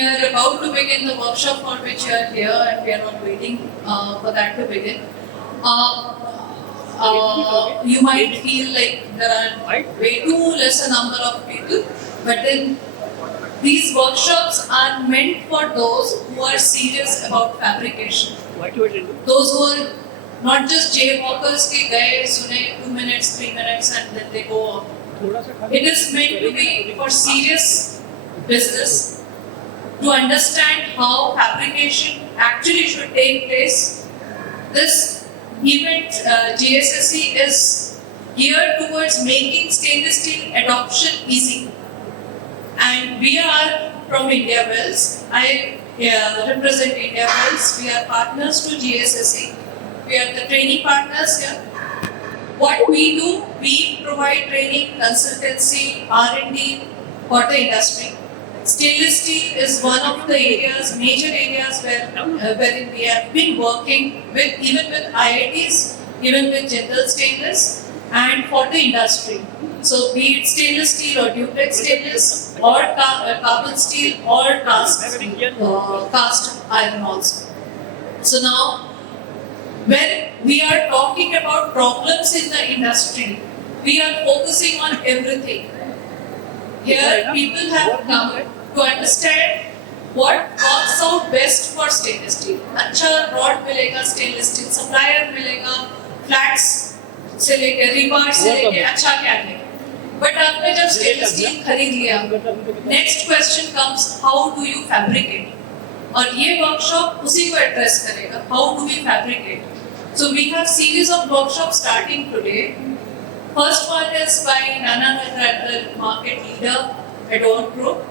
we are about to begin the workshop for which you are here, and we are not waiting for that to begin. You might feel like there are way too less a number of people, but then these workshops are meant for those who are serious about fabrication. Those who are not just jaywalkers ki gaye, sune 2 minutes, 3 minutes and then they go off. It is meant to be for serious business, to understand how fabrication actually should take place. This event, GSSE, is geared towards making stainless steel adoption easy. And we are from India Wells. I represent India Wells. We are partners to GSSE. We are the training partners here. What we do, we provide training, consultancy, R&D for the industry. Stainless steel is one of the areas, major areas wherein we have been working with, even with IITs, even with Jindal Stainless, and for the industry. So be it stainless steel or duplex stainless or carbon steel or cast iron also. So now, when we are talking about problems in the industry, we are focusing on everything. Here, people have come to understand what works out best for stainless steel. अच्छा rod मिलेगा stainless steel, supplier मिलेगा, flats से लेके rebar से लेके अच्छा क्या है? But आपने जब stainless steel खरीद लिया, next question comes, how do you fabricate? और ये workshop उसी को address करेगा. How do we fabricate? So we have series of workshops starting today. First one is by Nana Nagarkar, market leader, Adore Group.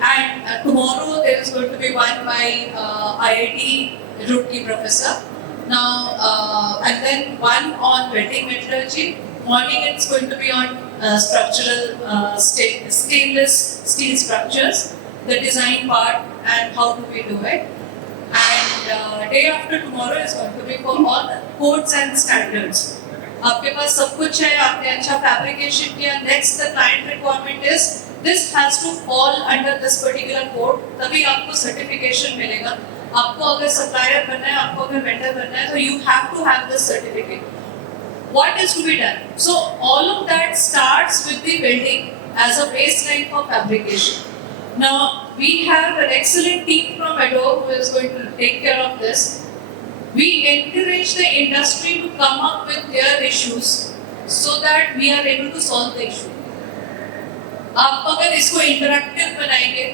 And tomorrow there is going to be one by IIT Roorkee professor. Now, and then one on welding metallurgy. Morning it's going to be on structural stainless steel structures, the design part and how do we do it. And day after tomorrow is going to be for all the codes and standards. आपके पास सब कुछ है, आपने अच्छा fabrication किया. Next, the client requirement is this has to fall under this particular code. तभी आपको certification मिलेगा. आपको अगर supplier बनना है, आपको अगर vendor बनना है, तो you have to have this certificate. What is to be done? So all of that starts with the welding as a baseline for fabrication. Now we have an excellent team from Adore who is going to take care of this. We encourage the industry to come up with their issues so that we are able to solve the issue. आप अगर इसको interactive बनाएंगे,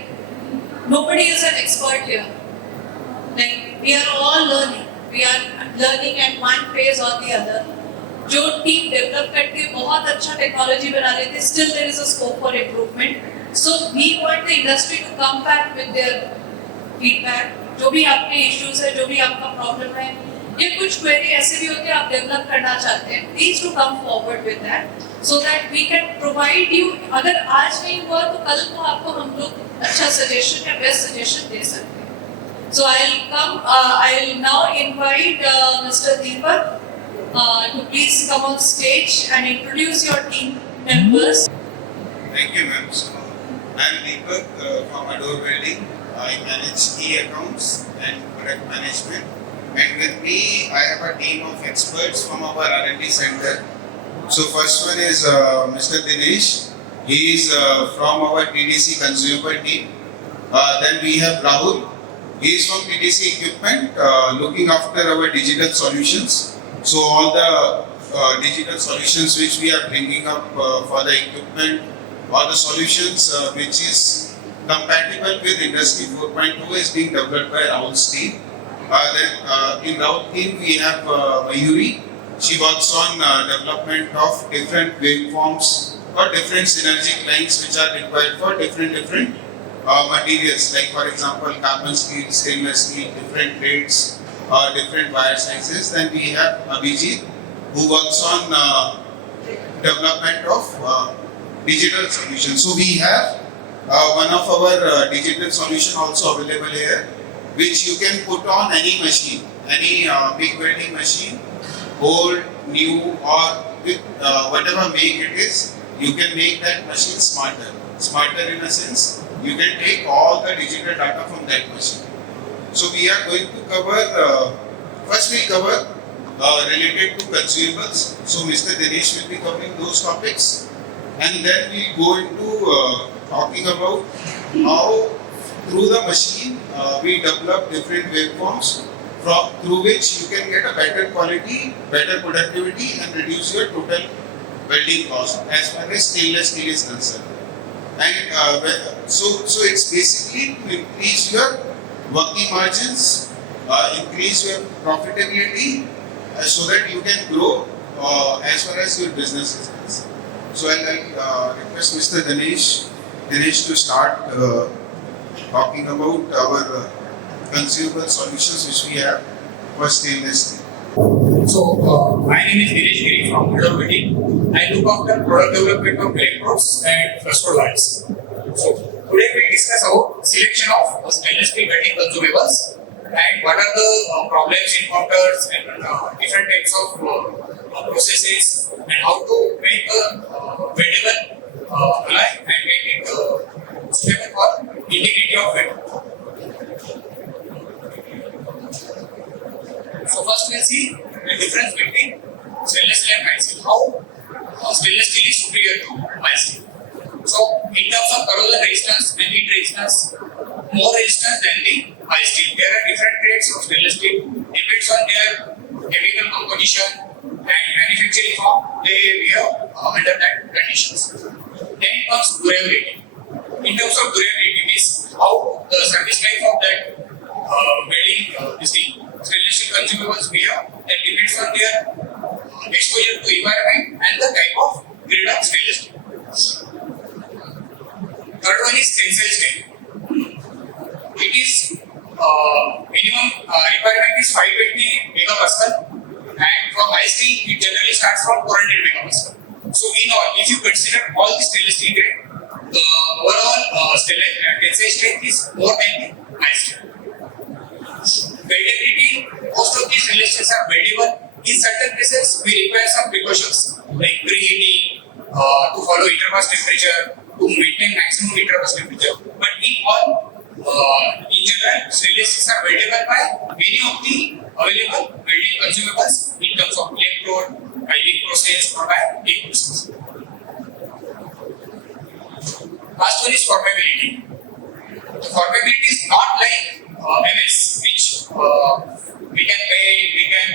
nobody is an expert here. Like we are all learning. We are learning at one phase or the other. जो team develop करके बहुत अच्छा technology बना लेते हैं, still there is a scope for improvement. So we want the industry to come back with their feedback. जो भी आपके issues है, जो भी आपका problem है, ये कुछ query ऐसे भी होते हैं आप develop करना चाहते हैं, please to come forward with that, so that we can provide you. अगर आज नहीं हुआ तो कल को आपको हम लोग अच्छा suggestion या best suggestion दे सकते हैं. So I'll now invite Mr. Deepak to please come on stage and introduce your team members. Thank you, ma'am. So, I am Deepak from Adore Welding. I manage e-accounts and product management. And with me, I have a team of experts from our R&D center. So first one is Mr. Dinesh. He is from our TDC consumer team. Then we have Rahul. He is from TDC equipment, looking after our digital solutions. So all the digital solutions which we are bringing up for the equipment, all the solutions which is compatible with Industry 4.0 is being developed by Rahul's team. Then in Rahul's team we have Mayuri. She works on development of different waveforms or different synergic lines which are required for different materials, like for example carbon steel, stainless steel, different grades, different wire sizes. Then we have Abhijit who works on development of digital solutions. So we have one of our digital solution also available here, which you can put on any machine, any big welding machine, old, new, or with whatever make it is, you can make that machine smarter. Smarter in a sense you can take all the digital data from that machine. So we are going to cover, first we cover related to consumables. So Mr. Dinesh will be covering those topics. And then we go into talking about how through the machine we develop different waveforms through which you can get a better quality, better productivity and reduce your total welding cost as far as stainless steel is concerned. And so it's basically to increase your working margins, increase your profitability so that you can grow as far as your business is concerned. So I'll request Mr. Dinesh to start talking about our consumable solutions which we have for stainless steel. So, my name is Dinesh Giri from Adorviti. I look after product development of electrodes and electrolytes. So, today we discuss about selection of stainless steel welding consumables and what are the problems, encounters, and different types of processes, and how to make a weldable alloy and make it suitable for integrity of weld. So first we'll see the difference between stainless steel and mild steel. How stainless steel is superior to mild steel. So in terms of corrosion resistance and heat resistance, more resistance than the mild steel. There are different grades of stainless steel. Depends on their chemical composition and manufacturing form. They are under that conditions. Then comes durability. In terms of durability, means how the service life of that welding stainless steel consumables we have, that depends on their exposure to environment and the type of grade of stainless steel. Third one is tensile strength. It is minimum requirement is 520 megapascal, and for high steel it generally starts from 400 megapascal. So in all, if you consider all the stainless steel grade, the overall tensile strength is more than the high steel. Weldability, most of these stainless steels are weldable. In certain cases, we require some precautions like preheating, to follow interface temperature, to maintain maximum interface temperature. But in all, in general, stainless steels are weldable by many of the available welding consumables in terms of electrode, welding process, or by heat process. Last one is formability. The formability is not like MS, which we can bend, we can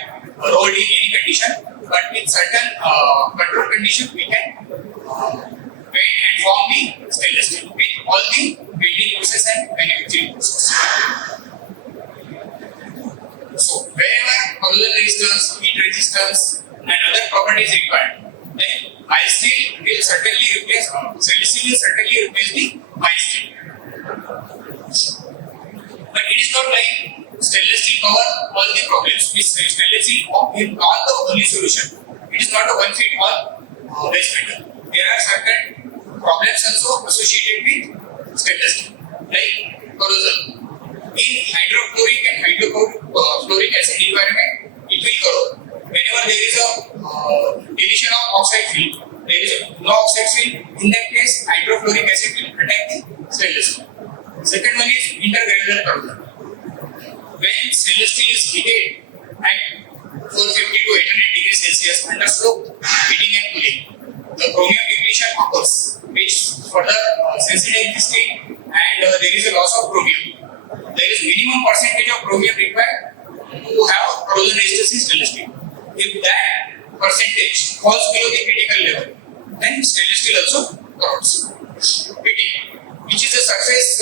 roll in any condition, but in certain control condition we can bend and form the stainless steel with all the welding process and manufacturing process. So wherever corrosion resistance, heat resistance, and other properties required, then mild steel will certainly replace, stainless steel will certainly replace the mild steel. But it is not like stainless steel cover all the problems. Stainless steel is not the only solution. It is not a one fit all best metal. There are certain problems also associated with stainless steel, like corrosion. In hydrochloric and hydrofluoric acid environment, it will corrode. Whenever there is a deletion of oxide film, there is no oxide film. In that case, hydrofluoric acid will attack the stainless steel. Second one is intergranular corrosion. When stainless steel is heated at 450 to 800 degrees Celsius under slope heating and cooling, the chromium depletion occurs, which further sensitizes the steel, and there is a loss of chromium. There is minimum percentage of chromium required to have corrosion resistance in stainless steel. If that percentage falls below the critical level, then stainless steel also corrodes. Pitting, which is a surface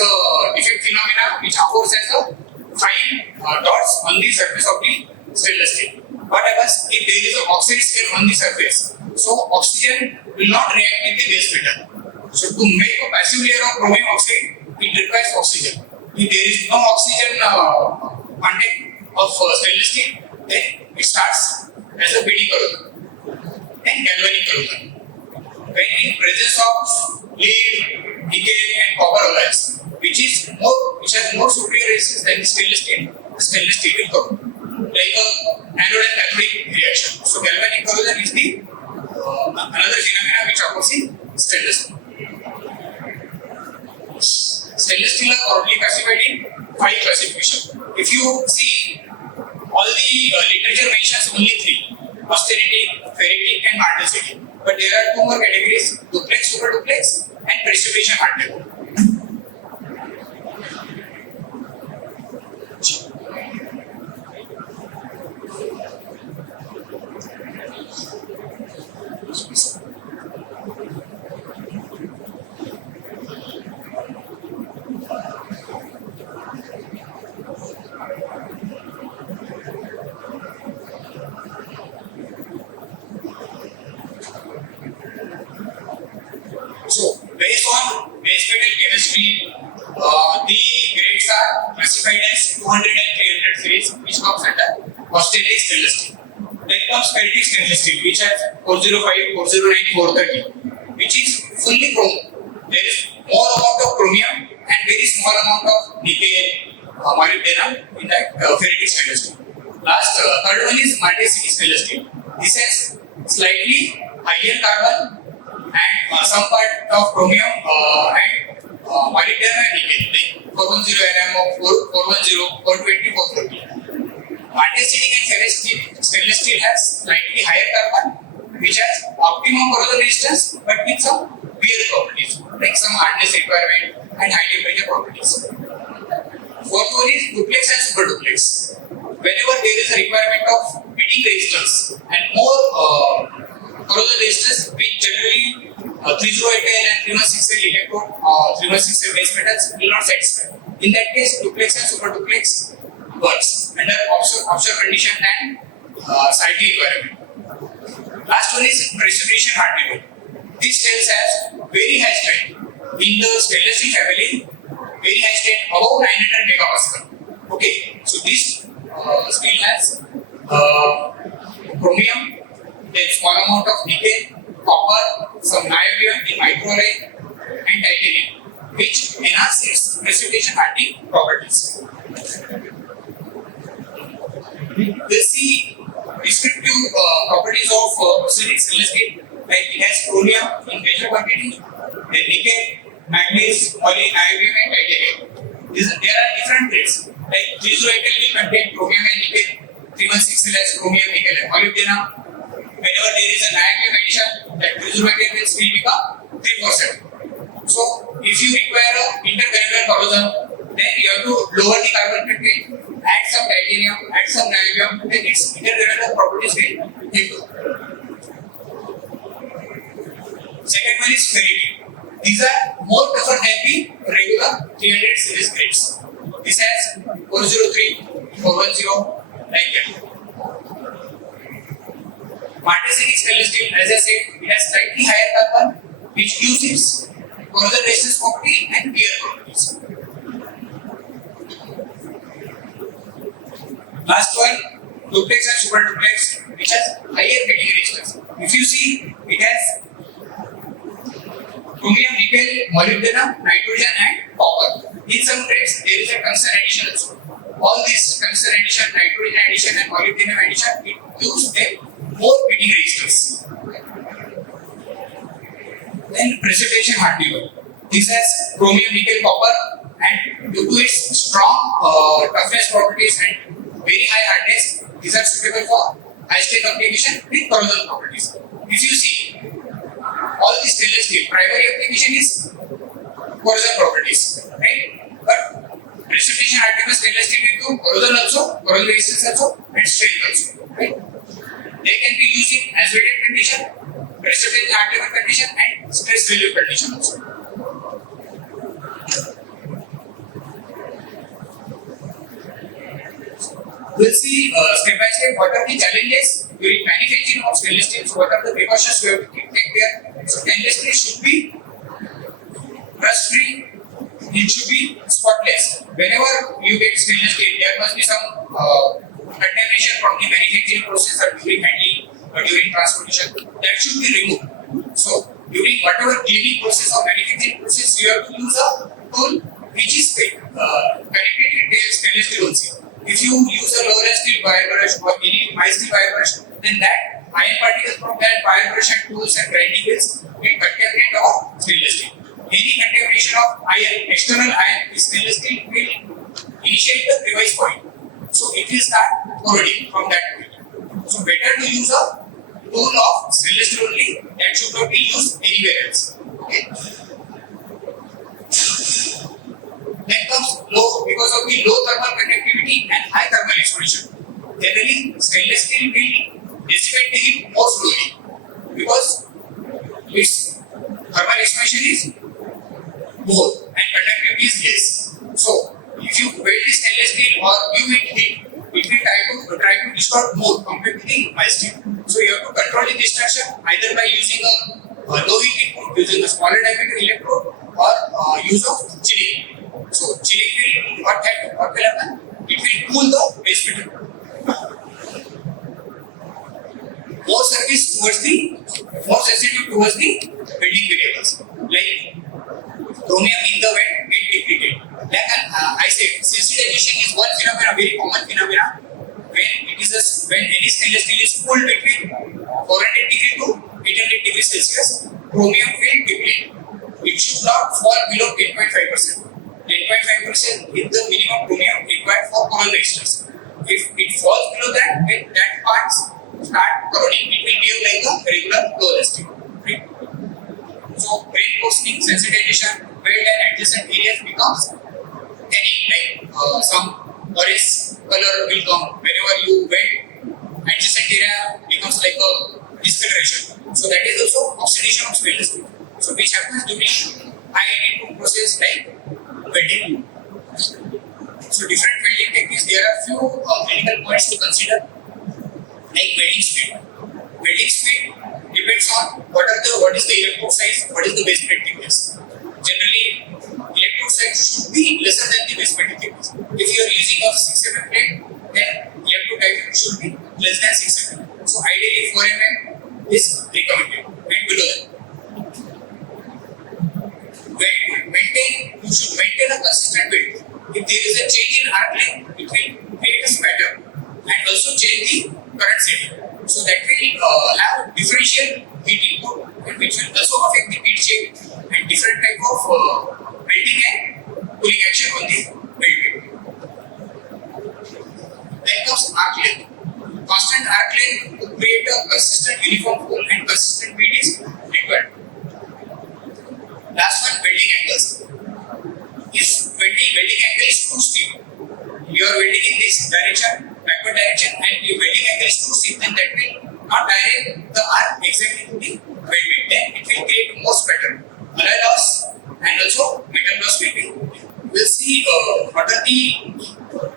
defect phenomena which occurs as a fine dots on the surface of the stainless steel. What happens if there is an oxide stain on the surface? So oxygen will not react with the base metal. So to make a passive layer of chromium oxide, it requires oxygen. If there is no oxygen content of stainless steel, then it starts as a pitting corrosion and galvanic corrosion. When in presence of lead, nickel, and copper alloys, which has more superior resistance than stainless steel will corrode, like a anode and cathodic reaction. So galvanic corrosion is the another phenomena which occurs in stainless steel. stainless steel are broadly classified in 5 classification. If you see, all the literature mentions only 3: austerity, ferritic, and martensity. But there are 2 more categories: duplex, super duplex, and precipitation hardness. So, based on base metal chemistry, the grades are classified as 200 and 300 series, which comes under austenitic stainless steel. Then comes ferritic stainless steel, which has 405, 409, 430, which is fully chrome. There is more amount of chromium and very small amount of nickel, molybdenum in that ferritic stainless steel. Third one is martensity stainless steel. This has slightly higher carbon and some part of chromium and molybdenum and nickel, like 410 Nm of 410, 420, 440. Martensity and stainless steel has slightly higher carbon, which has optimum corrosion resistance but with some wear properties, like some hardness requirement and high temperature properties. Fourth one is duplex and super duplex. Whenever there is a requirement of heating resistance and more corrosion resistance, which generally 308L and 316L electrode, 316L base metals will not satisfy. In that case, duplex and super duplex works under offshore condition and cycling environment. Last one is precipitation hardness. This tells has very high strength. In the stainless steel family, very high strength above 900 megapascal. Okay, so this steel has chromium, then small amount of nickel, copper, some niobium in microalloy, and titanium, which enhance its precipitation hardening properties. We'll see descriptive properties of austenitic stainless steel, like it has chromium in major quantity, then nickel, manganese, moly, niobium, and titanium. There are different grades, like 308L will contain chromium and nickel, 316L has chromium, nickel, and molybdenum. Whenever there is a niobium addition, that 308L will still become 347. So, if you require a intergranular corrosion, then you have to lower the carbon content, add some titanium, add some niobium, then its intergranular properties will improve. Second one is ferritic. These are more tougher than the regular 300 series grades. This has 403, 410, like that. Martensity stainless steel, as I said, it has slightly higher carbon, which gives its corrosion resistance property and wear properties. Last one, duplex and super duplex, which has higher heating resistance. If you see, it has chromium, nickel, molybdenum, nitrogen, and copper. In some grades, there is a tungsten addition also. All these tungsten addition, nitrogen addition, and molybdenum addition, it gives them more heating resistance. Then precipitation hardness. This has chromium, nickel, copper, and due to its strong toughness properties and very high hardness, these are suitable for high strength application with corrosion properties. If you see, all the stainless steel primary application is corrosion properties, right? But precipitation hardness stainless steel will do corrosion also, corrosion resistance also, and strength also, right? They can be used in azimuth condition, precipitation hardness condition, and stress relief condition also. We'll see step by step what are the challenges during manufacturing of stainless steel. So what are the precautions we have to take there? So stainless steel should be rust free. It should be spotless. Whenever you get stainless steel, there must be some contamination from the manufacturing process or during handling or during transportation. That should be removed. So during whatever cleaning process or manufacturing process, you have to use a tool which is connected with stainless steel also. If you use a low steel wire brush or any high steel wire brush, then that iron particles from that wire brush and tools and grinding wheels will contaminate our stainless steel. any contamination of iron, external iron, this stainless steel will initiate the crevice point. So it will start corroding from that point. So better to use a tool of stainless steel only, that should not be used anywhere else. Okay. Then comes low, because of the low thermal conductivity and high thermal expansion. Generally, stainless steel will dissipate the heat more slowly because its thermal expansion is more and conductivity is less. So, if you weld the stainless steel or give it heat, it will try to distort more compared to the mild steel. So, you have to control the distortion either by using a low heat input, using a smaller diameter electrode, or use of chilling. So, chilling will what will happen? It will cool the base metal. More service towards the, more sensitive towards the welding variables, like chromium in the weld get depleted. Like I said, sensitization is one phenomenon, very common phenomenon. When any stainless steel is cooled between 400 degree to 800 degrees Celsius, chromium will deplete. It should not fall below 10.5%. 10.5% is the minimum chromium required for coral mixtures. If it falls below that, when that parts start corroding, it will behave like a regular flow steel. Right? So, reinforcing sensitization, weld and adjacent areas becomes tanning, like some orange color will come whenever you weld. Adjacent area becomes like a discoloration. So, that is also oxidation of stainless steel. So, which happens during high input process like welding. So, different welding techniques, there are few critical points to consider, like welding speed. Welding speed depends on what is the electrode size, what is the base plate thickness. Generally, electrode size should be lesser than the base plate thickness. If you are using a 6 mm plate, then electrode diameter should be less than 6 mm. So ideally 4 mm is recommended and below that. You should maintain a consistent weld. If there is a change in arc length, it will create a spatter and also change the current setting. So that will have differential heat input, and which will also affect the bead shape and different type of welding and cooling action on the weld bed. Then comes arc length. Constant arc length to create a consistent uniform hole and consistent bead is required. Last one, welding angles. If welding angle is too steep, you are welding in this direction, backward direction, and your welding angle is too steep, then that will not direct the arc exactly to the weld bed. Then it will create more spatter, alloy loss, and also metal loss will be. We'll see what are the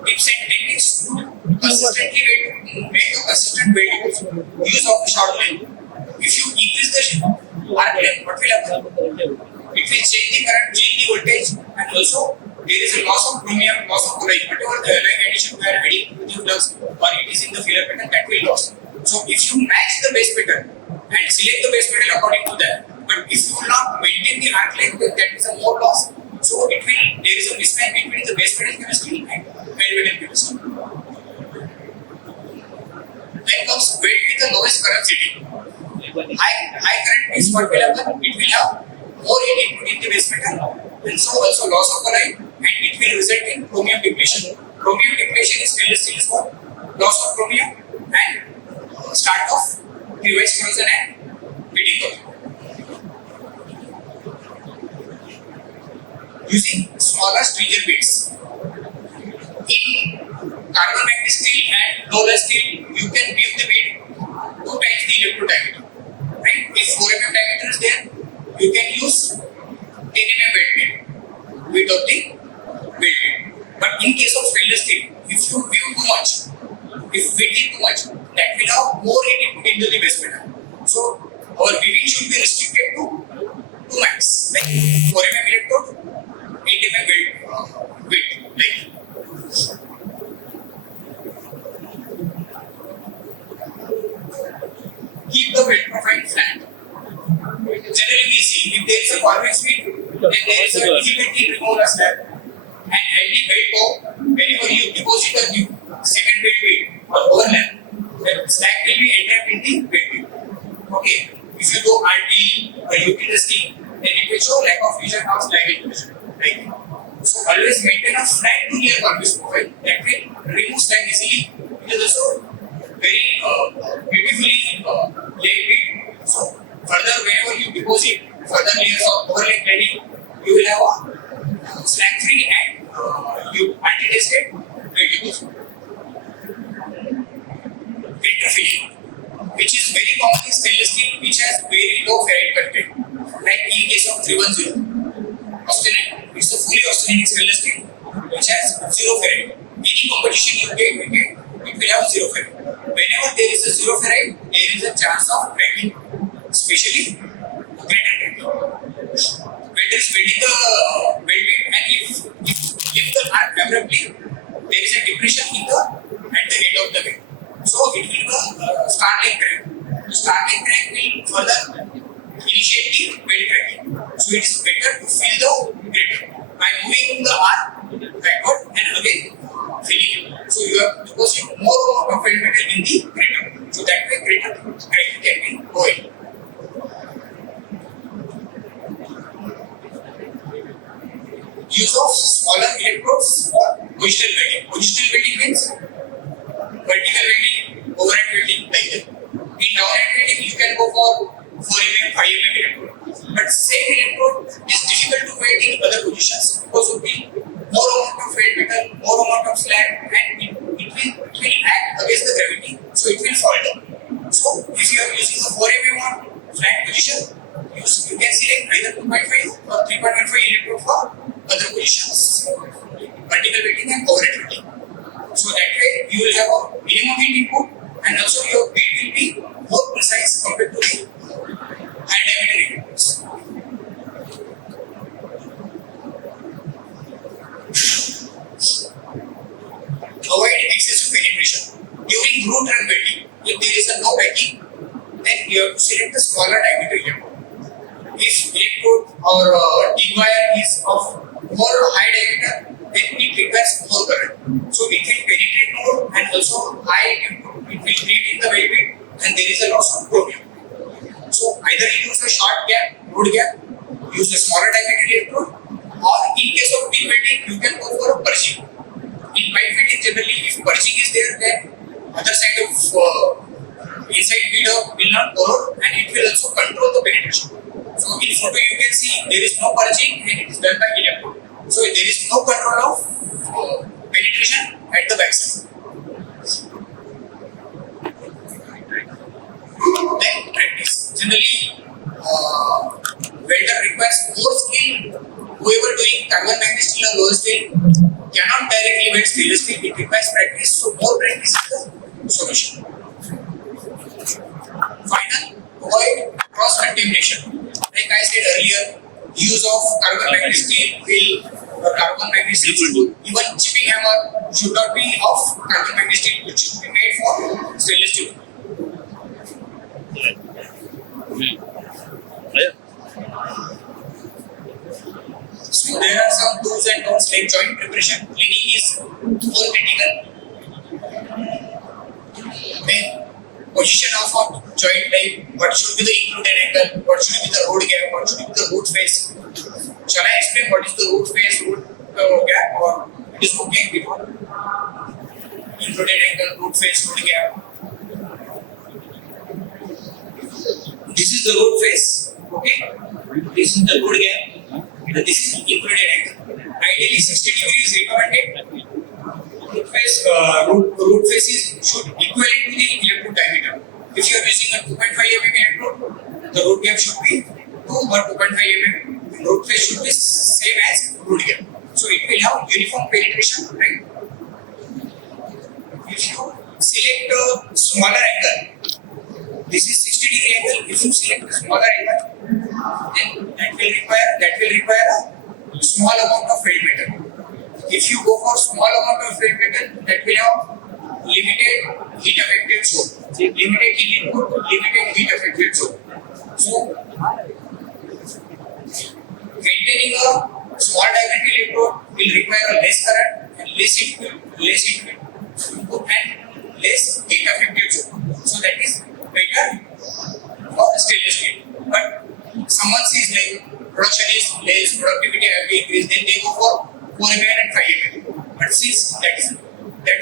tips and techniques to consistently make a consistent welding use of the short length. If you increase the arc length, what will happen? It will change the current, change the voltage, and also there is a loss of chromium, loss of chloride. Whatever the alloy addition we are adding to the flux or it is in the filler pattern, that will lose. So if you match the base pattern and select the base pattern according to that, but if you will not maintain the arc length, then that is a more loss. So it will, there is a mismatch between the base pattern chemistry and weld pattern chemistry. Then comes weld with the lowest current setting. High current is what will happen? It will have more heat input in the base metal, and so also loss of alloy, and it will result in chromium depletion. Chromium depletion is stainless steel is for loss of chromium and start of crevice corrosion and beading corrosion. Using smaller stringer beads. In carbon magnet steel and roller steel, you can give the bead 2 times the electrode diameter. Right? If 4 mm diameter is there, you can use 10 mm weld bed width of the weld bed. But in case of stainless steel, if you weave too much, if weighting too much, that will have more heat input into the base metal. So our weaving should be restricted to max, like 4 mm electrode, 8 mm weld width. Like keep the weld profile flat. Generally we see if there is a convex bead, then there is a easy remove a slab, and at the bed top, whenever you deposit a new second bed bead or overlap, the slack will be entrapped in the bed bead. Okay, if you do RT or UT testing, then it will show lack of fusion or slight inclusion. Right? So always maintain a flat to near convex profile that will remove slag easily. It is also very beautifully laid it. So further, whenever you deposit further layers of overlay cladding, you will have a slag free and you anti-tested reduce. Greater filling, which is very common in stainless steel, which has very low ferrite content, like in case of 310. Austenitic, it's a fully austenitic stainless steel, which has zero ferrite. Any competition you get, it will have zero ferrite. Whenever there is a zero ferrite, there is a chance of cracking, especially greater cracking. Welders welding the weld bit, and if the arc abruptly, there is a depression in the at the head of the weld. So it will be a startling crack. The startling crack will further initiate the weld cracking. So it is better to fill the grater by moving the arc backward and again filling it. So you have to deposit more amount of weld metal in the grater. So that way grater cracking can be avoided. Use of smaller electrodes for positional welding. Positional welding means vertical welding, overhead welding, like that. In downhand welding, you can go for 4 mm, 5 mm electrode. But same electrode is difficult to weld in other positions because it will more amount of weld metal, more amount of slag, and it will act against the gravity, so it will fall down. So if you are using a 4 mm on flat position, you can select either 2.5 or 3.15 electrode for other positions, vertical welding and overhead welding. So that way you will have a minimum heat input and also your bead will be more precise compared to the high diameter electrodes. Avoid excessive penetration. During root run welding, if there is a no backing, then you have to select the smaller diameter electrode. If electrode or thin wire is of more high diameter, then it requires more current. So it will penetrate more and also it will create in the weld bit and there is a loss of chromium. So either you use a short gap, root gap, use a smaller diameter electrode, or in case of pin welding, you can go for a purging. In pipe welding generally, if purging is there, then other side of inside bead will not corrode and it will also control the penetration. So in photo you can see there is no purging and it is done by electrode. So there is no control of penetration at the backside. Then practice. Generally, welder requires more skill. Whoever doing carbon magnet steel or lower steel cannot directly weld stainless steel. It requires practice. So more practice is the solution. Final, avoid cross contamination. Like I said earlier, use of carbon magnet steel will carbon magnet steel. Even chipping hammer should not be of carbon magnet steel. It should be made for stainless steel. So there are some do's and don'ts like joint preparation. Cleaning is more critical. Then position of a joint type, what should be the included angle, what should be the root gap, what should be the root face. Shall I explain what is the root face, root gap, or it is okay before? Included angle, root face, root gap. This is the root face, okay? This is the root gap, and this is included angle. Ideally 60 degrees is recommended. Root faces should equal to the electrode diameter. If you are using a 2.5 mm electrode, the root gap should be 2 or 2.5 mm. Root face should be same as root gap. So it will have uniform penetration, right? If you select a smaller angle, this is 60 degree angle. If you select a smaller angle, then that will require a small amount of weld metal. If you go for small amount of weld metal, that will have limited heat affected zone. Limited heat input, limited heat affected zone. So maintaining a small diameter electrode will require a less current and less heat input and less heat affected zone. So that is better for stainless steel. But someone says like production is less, productivity have been increased, then they go for 4 MN and 5 MN. But since that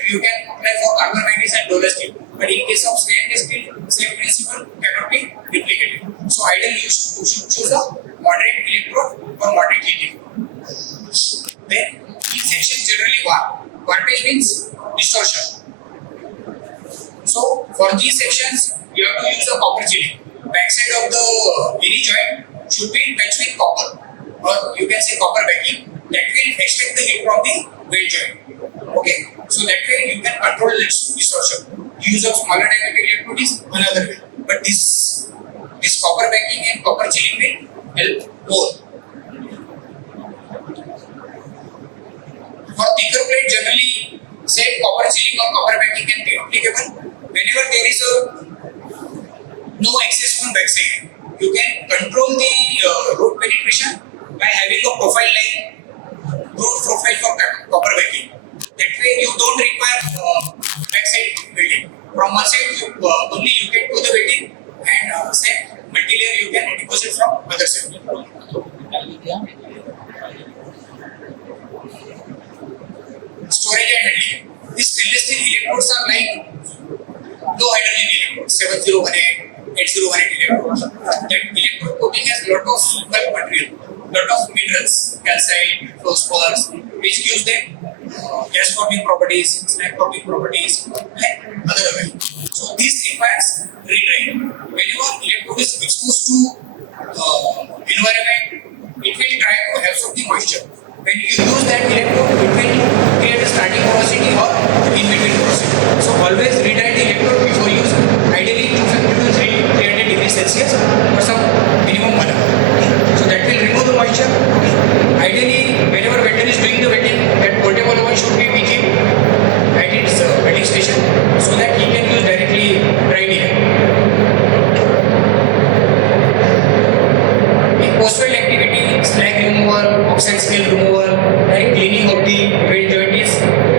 you can apply for carbon manganese and roller steel, but in case of stainless steel, same principle cannot be replicated. So ideally you should choose a moderate electrode or moderate heating. Then these sections generally warp. Warpage means distortion. So for these sections, you have to use a copper chilling. Backside of the any joint should be in touch with copper, or you can say copper backing. That will extract the heat from the weld joint. Okay, so that way you can control its distortion. Use of smaller diameter electrode is another way, but this copper backing and copper chilling will help both. For thicker plate, generally, say copper chilling or copper backing can be applicable. Whenever there is no access from backside, you can control the root penetration by having a profile line, root profile for copper backing. That way, you don't require backside welding. From one side, only you can do the welding, and say multi-layer you can deposit from other side. Storage and handling. These stainless steel electrodes are like low hydrogen electrodes, 7018, 8018 electrodes. That electrode coating has lot of bulk material, lot of minerals, calcite, fluorspars, which gives them gas forming properties, slag forming properties, and other events. So this requires redrying. Whenever electrode is exposed to environment, it will try to absorb the moisture. When you use that electrode, it will create a starting porosity or in between porosity. So always redye the electrode before use. Ideally, chosen to use 300 degrees Celsius for some minimum manner. So that will remove the moisture. Ideally, whenever welder is doing the welding, that portable one should be with him at its welding station, so that he can use directly dry air. In post-weld activity, slag removal, oxide scale removal, and cleaning of the weld joint is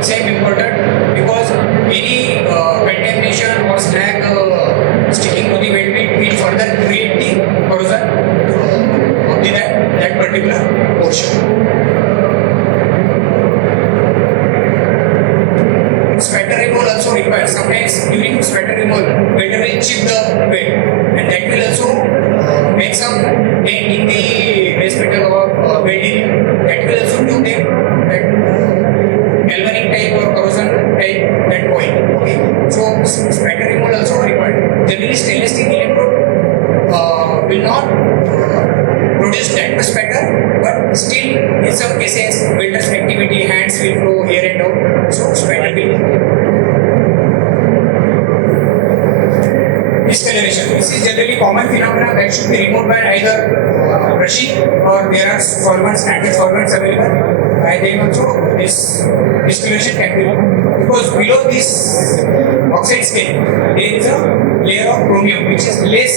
same important, because any contamination or slag sticking to the weld bit will further create the corrosion of that particular portion. Spatter removal also required. Sometimes during spatter removal, welder will chip the weld, and that will also make some dent in the base metal or welding. That will also give them that galvanic type or corrosion type that point. Okay. So spatter removal also required. Generally, stainless steel electrode will not produce that much spatter, but still in some cases, welder's activity, hands will flow here and out. So spatter will. Discoloration. This is generally common phenomena that should be removed by either brushing, or there are solvents, standard solvents available. By them also this discoloration can be removed, because below this oxide scale there is a layer of chromium which is less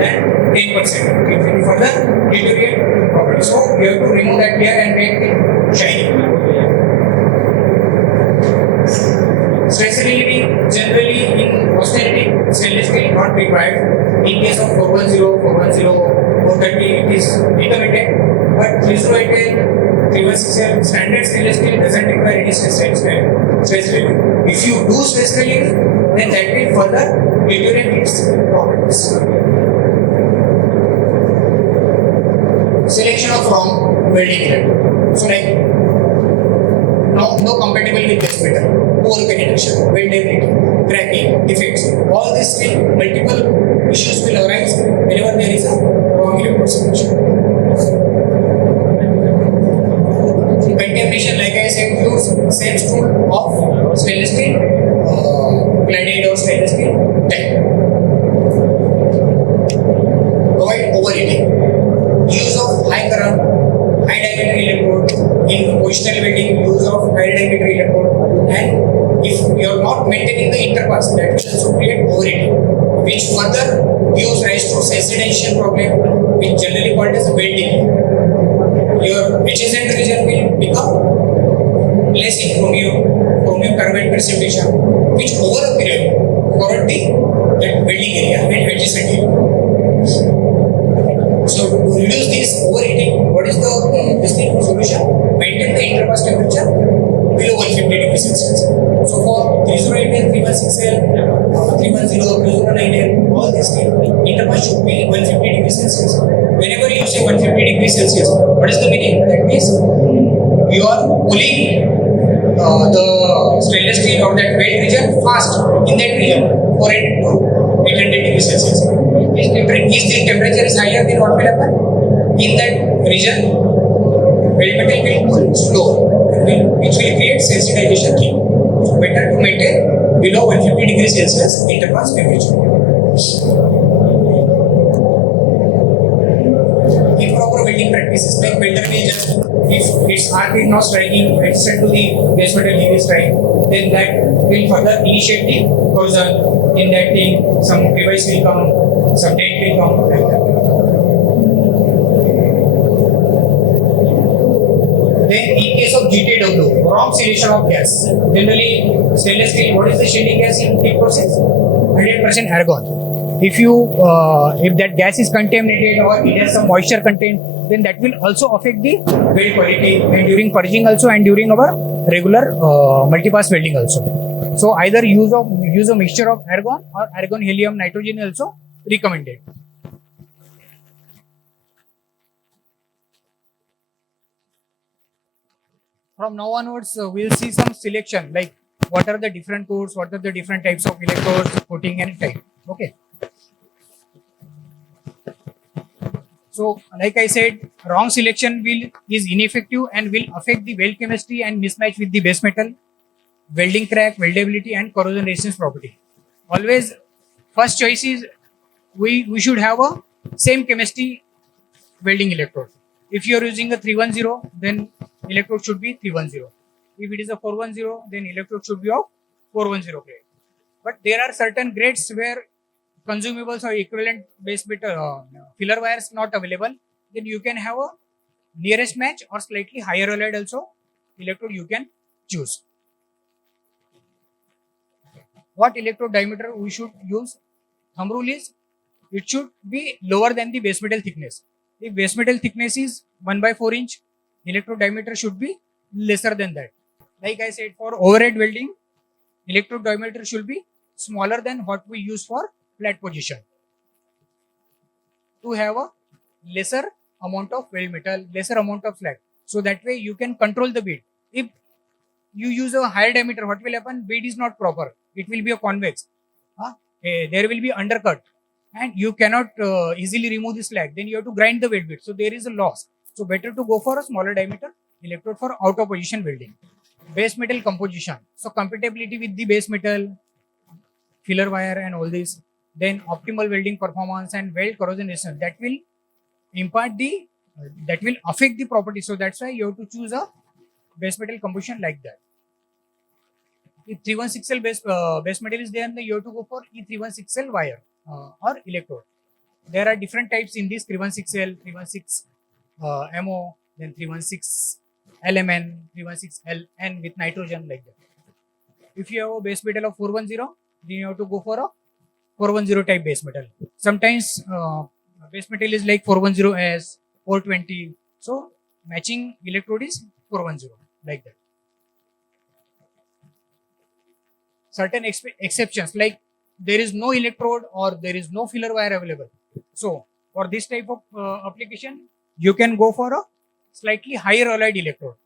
than 10%. It will further deteriorate property. So you have to remove that layer and make it shiny. Specifically, generally in austerity, stainless steel not required. In case of 410, 430, it is intermittent. But 3018, 316, standard stainless steel doesn't require any stress relief. If you do stress relief, then that will further deteriorate its properties. Selection of wrong welding electrode. So like no compatible with this metal, poor penetration, weldability, cracking, defects. All these multiple issues will arise whenever there is a wrong electrode selection. Contamination, like I said, use same tool of stainless steel, cladded or stainless steel type. Avoid overheating. Use of high current, high diameter electrode. In positional welding, use of high diameter electrode, and if you are not maintaining the interpass, that will also create overheating, which further gives rise to sensitization problem, which generally called as welding. Your adjacent region will become less in chromium carbide precipitation, which over a period corrode that welding area and adjacent area. So to reduce this degrees Celsius. What is the meaning? That means you are cooling the stainless steel or that weld region fast in that region for 800 degrees Celsius. If the temperature is higher, then what will happen? In that region, weld metal will cool slow, which will create sensitization thing. So better to maintain below 150 degrees Celsius interface temperature. Improper welding practices like welder will just, if its arc is not striking adjacent to the base metal he will strike, then that will further initiate the corrosion in that thing. Some device will come, some dent will come like that. Then in case of GTW, wrong solution of gas. Generally stainless steel, what is the shading gas in the process? 100% argon. If that gas is contaminated or it has some moisture content, then that will also affect the weld quality and during purging also and during our regular multipass welding also. So either use a mixture of argon or argon helium nitrogen is also recommended. From now onwards, we'll see some selection like what are the different cores, what are the different types of electrodes, coating and type. Okay. So, like I said, wrong selection is ineffective and will affect the weld chemistry and mismatch with the base metal, welding crack, weldability, and corrosion resistance property. Always, first choice is we should have a same chemistry welding electrode. If you are using a 310, then electrode should be 310. If it is a 410, then electrode should be of 410 grade. But there are certain grades where consumables or equivalent base metal filler wires not available, then you can have a nearest match or slightly higher alloyed also electrode you can choose. What electrode diameter we should use? Thumb rule is it should be lower than the base metal thickness. If base metal thickness is 1/4 inch, electrode diameter should be lesser than that. Like I said, for overhead welding, electrode diameter should be smaller than what we use for flat position to have a lesser amount of weld metal, lesser amount of slag. So that way you can control the bead. If you use a higher diameter, what will happen? Bead is not proper. It will be a convex. There will be undercut and you cannot easily remove the slag. Then you have to grind the weld bead. So there is a loss. So better to go for a smaller diameter electrode for out of position welding. Base metal composition. So compatibility with the base metal, filler wire and all this. Then optimal welding performance and weld corrosion resistance, that will affect the property. So that's why you have to choose a base metal composition like that. If 316L base metal is there, then you have to go for E316L wire or electrode. There are different types in this 316L, 316 MO, then 316 LMN, 316 LN with nitrogen like that. If you have a base metal of 410, then you have to go for a 410 type base metal. Sometimes base metal is like 410S, 420. So matching electrode is 410 like that. Certain exceptions like there is no electrode or there is no filler wire available. So for this type of application, you can go for a slightly higher alloyed electrode,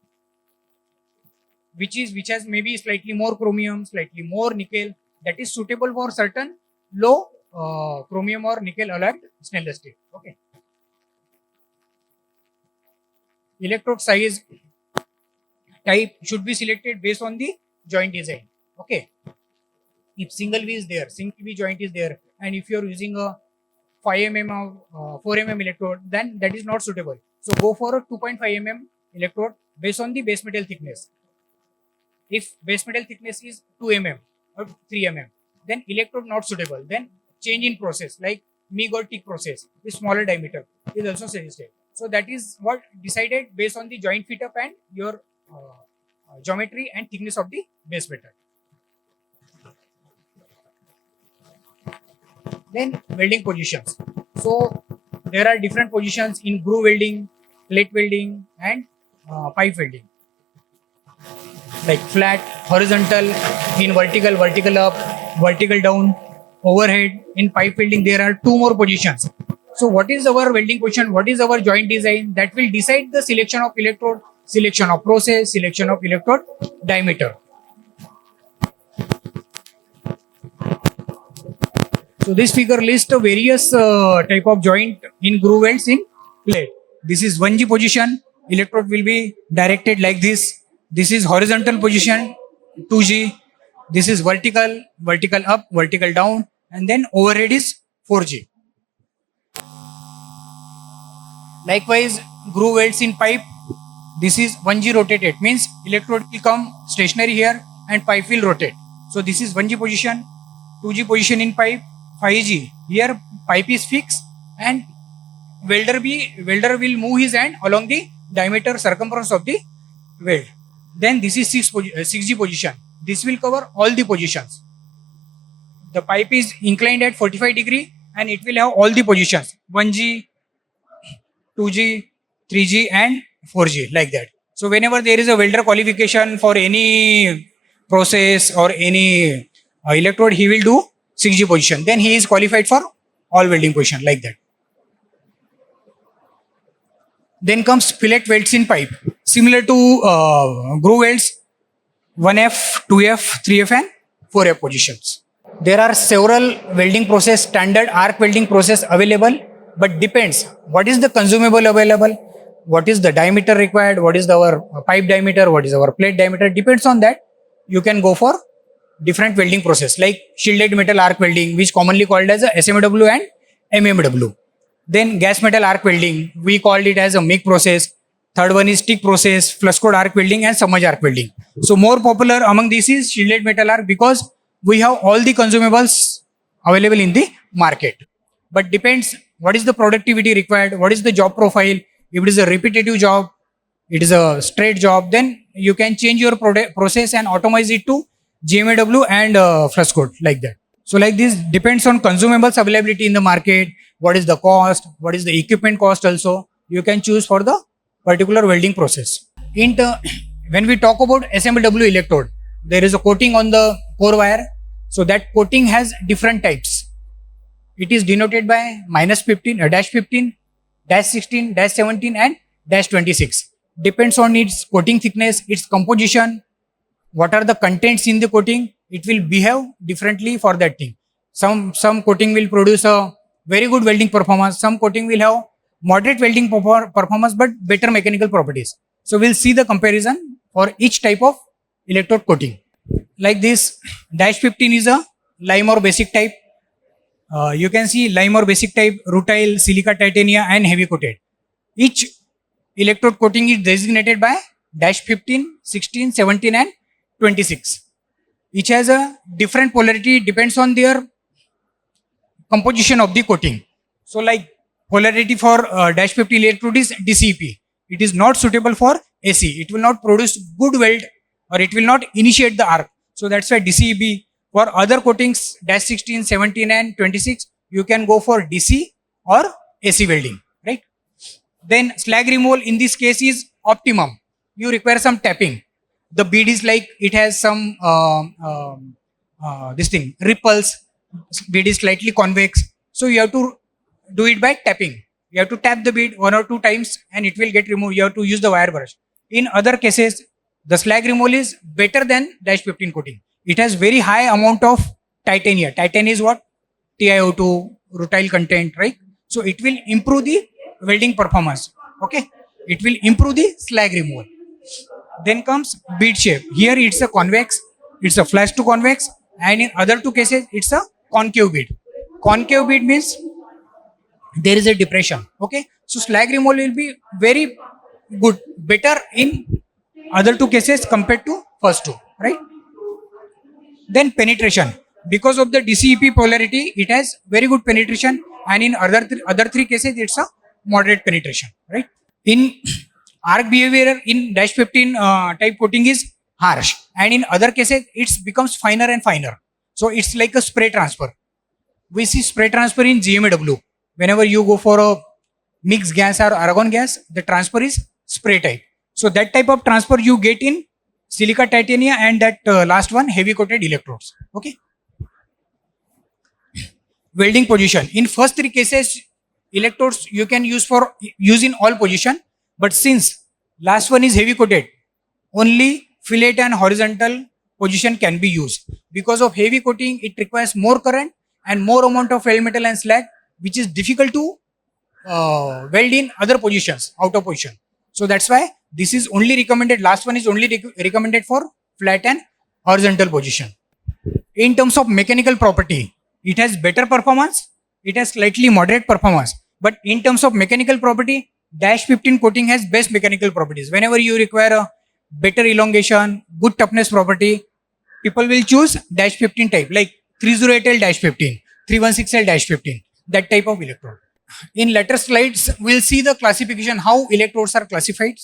which has maybe slightly more chromium, slightly more nickel, that is suitable for certain low chromium or nickel alloyed stainless steel. Okay. Electrode size type should be selected based on the joint design. Okay. If single V is there, single V joint is there, and if you are using a 5 mm or 4 mm electrode, then that is not suitable. So go for a 2.5 mm electrode based on the base metal thickness. If base metal thickness is 2 mm or 3 mm, then electrode not suitable. Then change in process like MIG or TIG process with smaller diameter is also suggested. So that is what decided based on the joint fit up and your geometry and thickness of the base metal. Then welding positions. So there are different positions in groove welding, plate welding and pipe welding. Like flat, horizontal, in vertical, vertical up, vertical down, overhead. In pipe welding there are 2 more positions. So what is our welding position? What is our joint design? That will decide the selection of electrode, selection of process, selection of electrode diameter. So this figure lists the various type of joint in groove welds in plate. This is 1G position. Electrode will be directed like this. This is horizontal position, 2G. This is vertical, vertical up, vertical down, and then overhead is 4G. Likewise, groove welds in pipe. This is 1G rotated, means electrode will come stationary here and pipe will rotate. So this is 1G position, 2G position in pipe, 5G. Here pipe is fixed and welder will move his hand along the diameter circumference of the weld. Then this is 6G position. This will cover all the positions. The pipe is inclined at 45 degree and it will have all the positions, 1G, 2G, 3G and 4G, like that. So whenever there is a welder qualification for any process or any electrode, he will do 6G position. Then he is qualified for all welding position, like that. Then comes fillet welds in pipe. Similar to groove welds, 1F, 2F, 3F and 4F positions. There are several welding process, standard arc welding process available, but depends what is the consumable available, what is the diameter required, what is our pipe diameter, what is our plate diameter. Depends on that. You can go for different welding process like shielded metal arc welding, which commonly called as a SMW and MMW. Then gas metal arc welding, we called it as a MIG process. Third one is stick process, flux core arc welding and submerged arc welding. So more popular among these is shielded metal arc because we have all the consumables available in the market. But depends what is the productivity required, what is the job profile. If it is a repetitive job, it is a straight job, then you can change your process and automize it to GMAW and flux core, like that. So like this depends on consumables availability in the market, what is the cost, what is the equipment cost also. You can choose for the particular welding process. When we talk about SMW electrode, there is a coating on the core wire. So that coating has different types. It is denoted by -15, -15, -16, -17 and -26. Depends on its coating thickness, its composition, what are the contents in the coating. It will behave differently for that thing. Some coating will produce a very good welding performance. Some coating will have moderate welding performance but better mechanical properties. So we'll see the comparison for each type of electrode coating. Like this, -15 is a lime or basic type. You can see lime or basic type, rutile, silica, titania and heavy coated. Each electrode coating is designated by -15, 16, 17 and 26. Each has a different polarity, depends on their composition of the coating. So like polarity for -15 electrode is DCEP. It is not suitable for AC. It will not produce good weld or it will not initiate the arc. So that's why DCEP. For other coatings, -16, 17 and 26, you can go for DC or AC welding, right? Then slag removal in this case is optimum. You require some tapping. The bead is like, it has some this thing, ripples. Bead is slightly convex. So you have to do it by tapping. You have to tap the bead 1 or 2 times and it will get removed. You have to use the wire brush. In other cases, the slag removal is better than -15 coating. It has very high amount of titania. Titania is what? TiO2, rutile content, right? So it will improve the welding performance. Okay. It will improve the slag removal. Then comes bead shape. Here it's a convex, it's a flash to convex, and in other 2 cases, it's a concave bead. Concave bead means there is a depression. Okay. So slag removal will be very good, better in other 2 cases compared to first 2, right? Then penetration. Because of the DCEP polarity, it has very good penetration, and in other 3 cases, it's a moderate penetration, right? In arc behavior in -15 type coating is harsh, and in other cases, it becomes finer and finer. So it's like a spray transfer. We see spray transfer in GMAW. Whenever you go for a mixed gas or argon gas, the transfer is spray type. So that type of transfer you get in silica, titania and that last one, heavy coated electrodes. Okay. Welding position. In first 3 cases, electrodes you can use in all position, but since last one is heavy coated, only fillet and horizontal position can be used. Because of heavy coating, it requires more current and more amount of weld metal and slag, which is difficult to weld in other positions, out of position. So that's why this is only recommended, last one is only recommended for flat and horizontal position. In terms of mechanical property, it has better performance, it has slightly moderate performance, but in terms of mechanical property, dash 15 coating has best mechanical properties. Whenever you require a better elongation, good toughness property, people will choose dash 15 type, like 308L dash 15, 316L dash 15, that type of electrode. In later slides, we'll see the classification, how electrodes are classified,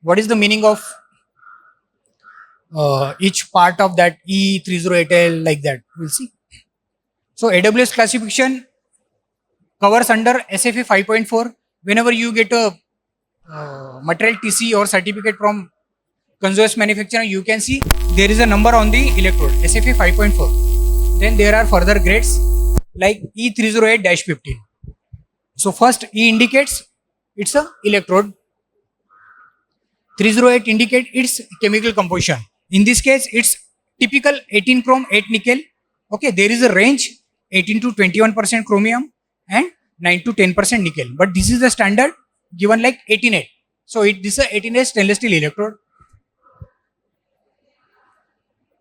what is the meaning of each part of that E308L, like that, we'll see. So AWS classification covers under SFA 5.4. Whenever you get a material TC or certificate from consumers manufacturer, you can see there is a number on the electrode, SFA 5.4. Then there are further grades like E308-15. So first E indicates it's a electrode. 308 indicate its chemical composition. In this case, it's typical 18 chrome, 8 nickel. Okay, there is a range 18 to 21% chromium and 9 to 10% nickel. But this is the standard given like 18.8. So this is a 18.8 stainless steel electrode.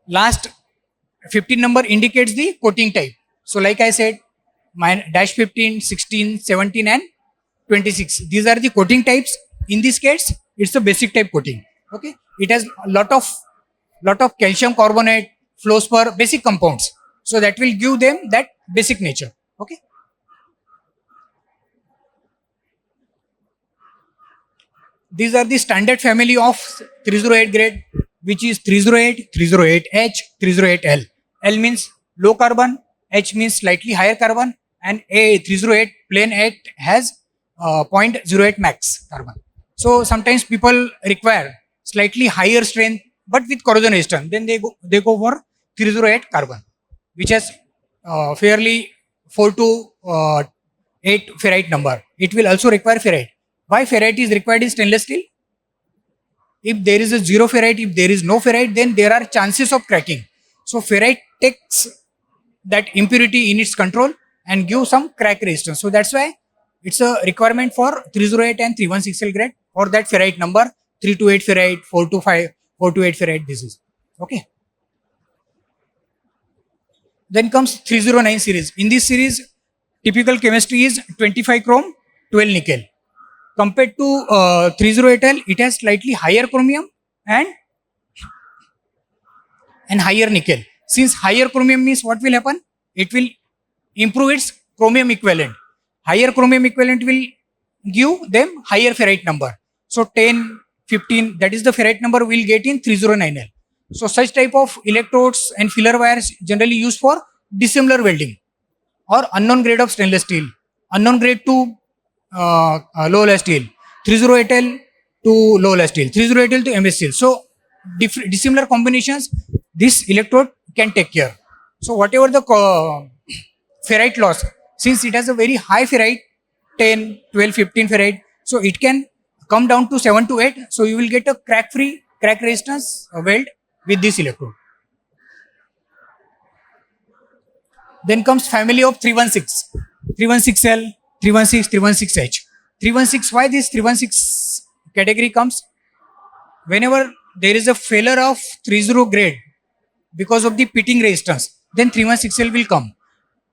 Last 15 number indicates the coating type. So like I said, my dash 15, 16, 17 and 26. These are the coating types. In this case, it's a basic type coating. Okay, it has a lot of calcium carbonate, fluorspar, basic compounds. So that will give them that basic nature. Okay. These are the standard family of 308 grade, which is 308, 308H, 308L. L means low carbon, H means slightly higher carbon, and A 308 plain 8 has 0.08 max carbon. So sometimes people require slightly higher strength, but with corrosion resistance. Then they go for 308 carbon, which has fairly 4 to 8 ferrite number. It will also require ferrite. Why ferrite is required in stainless steel? If there is a zero ferrite, if there is no ferrite, then there are chances of cracking. So ferrite takes that impurity in its control and give some crack resistance. So that's why it's a requirement for 308 and 316L grade or that ferrite number, 3 to 8 ferrite, 4 to 8 ferrite, this is. Okay. Then comes 309 series. In this series, typical chemistry is 25 chrome, 12 nickel. Compared to 308L, it has slightly higher chromium and higher nickel. Since higher chromium means what will happen? It will improve its chromium equivalent. Higher chromium equivalent will give them higher ferrite number. So 10, 15, that is the ferrite number we'll get in 309L. So such type of electrodes and filler wires generally used for dissimilar welding or unknown grade of stainless steel, unknown grade to low layer steel, 308L to low layer steel, 308L to MS steel. So dissimilar combinations this electrode can take care. So whatever the ferrite loss, since it has a very high ferrite, 10, 12, 15 ferrite, so it can come down to 7 to 8. So you will get a crack resistance weld with this electrode. Then comes family of 316, 316L, 316, 316H. 316, why this 316 category comes? Whenever there is a failure of 30 grade because of the pitting resistance, then 316L will come.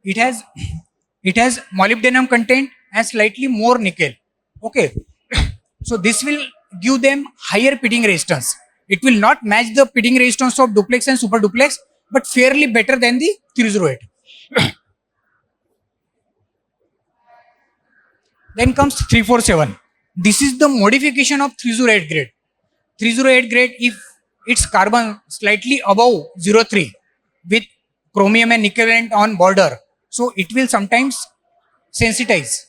It has molybdenum content and slightly more nickel. Okay. So this will give them higher pitting resistance. It will not match the pitting resistance of duplex and super duplex, but fairly better than the 308. Then comes 347. This is the modification of 308 grade. 308 grade, if its carbon slightly above 03 with chromium and nickel on border, so it will sometimes sensitize.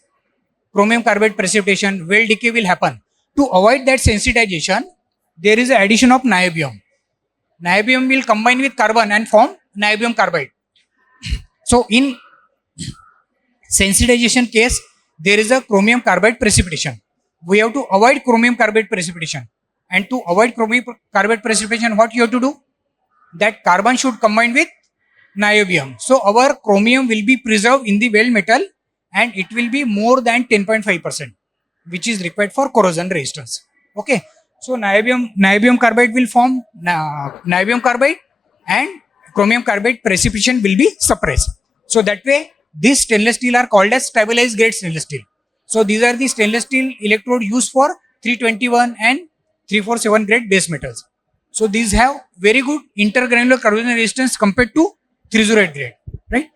Chromium carbide precipitation, weld decay will happen. To avoid that sensitization, there is an addition of niobium. Niobium will combine with carbon and form niobium carbide. So in sensitization case, there is a chromium carbide precipitation. We have to avoid chromium carbide precipitation. And to avoid chromium carbide precipitation, what you have to do? That carbon should combine with niobium. So our chromium will be preserved in the weld metal and it will be more than 10.5%, which is required for corrosion resistance. Okay. So niobium carbide will form niobium carbide and chromium carbide precipitation will be suppressed. So that way, these stainless steel are called as stabilized grade stainless steel. So these are the stainless steel electrode used for 321 and 347 grade base metals. So these have very good intergranular corrosion resistance compared to 308 grade, right?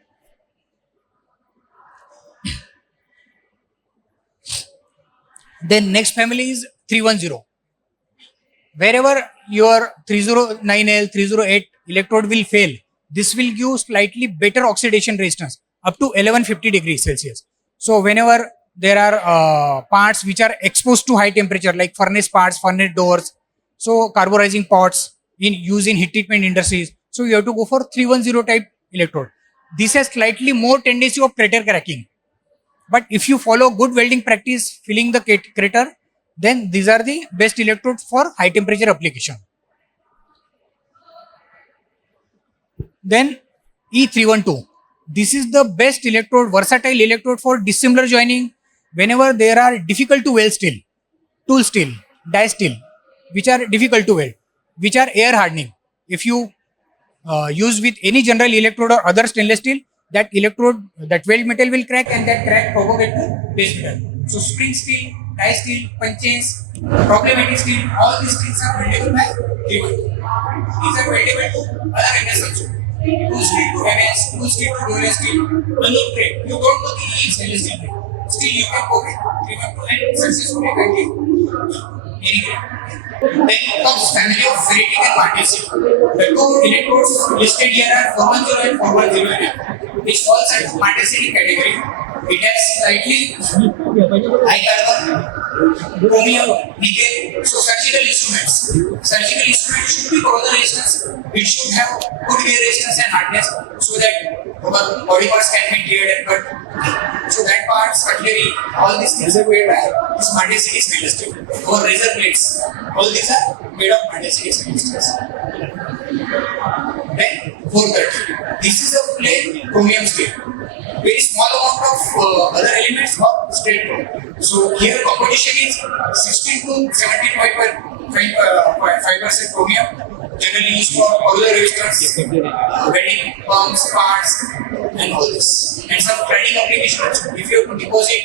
Then next family is 310. Wherever your 309L, 308 electrode will fail, this will give slightly better oxidation resistance up to 1150 degrees Celsius. So whenever there are parts which are exposed to high temperature like furnace parts, furnace doors, so carburizing pots used in heat treatment industries, so you have to go for 310 type electrode. This has slightly more tendency of crater cracking. But if you follow good welding practice, filling the crater, then these are the best electrodes for high temperature application. Then E312. This is the best electrode, versatile electrode for dissimilar joining whenever there are difficult to weld steel, tool steel, die steel, which are difficult to weld, which are air hardening. If you use with any general electrode or other stainless steel, that electrode, that weld metal will crack and that crack propagate to base metal. So spring steel, die steel, punches, problematic steel, all these things are weldable by T1. These are weldable to other MS also. Tool steel to MS, tool steel to roller steel, unknown grade. You don't know the E stainless steel grade. Still you can go with T1 and successfully weld any grade. Then comes family of ferritic and martel steel. The two electrodes listed here are 410 and 410, which falls under martel steel category. It has slightly high carbon, chromium, nickel. So surgical instruments should be corrosion resistance. It should have good wear resistance and hardness, so that our body parts can be cleared and cut. So that parts, cutlery, all these things are made by this martel steel stainless steel. Our razor blades, all these are made of martel steel stainless steel. Then 430. This is a plain chromium steel. Very small amount of other elements are straight chromium. So here competition is 16 to 17.5% chromium, generally used for corrosion resistance, welding pumps, parts, and all this. And some cladding applications. If you have to deposit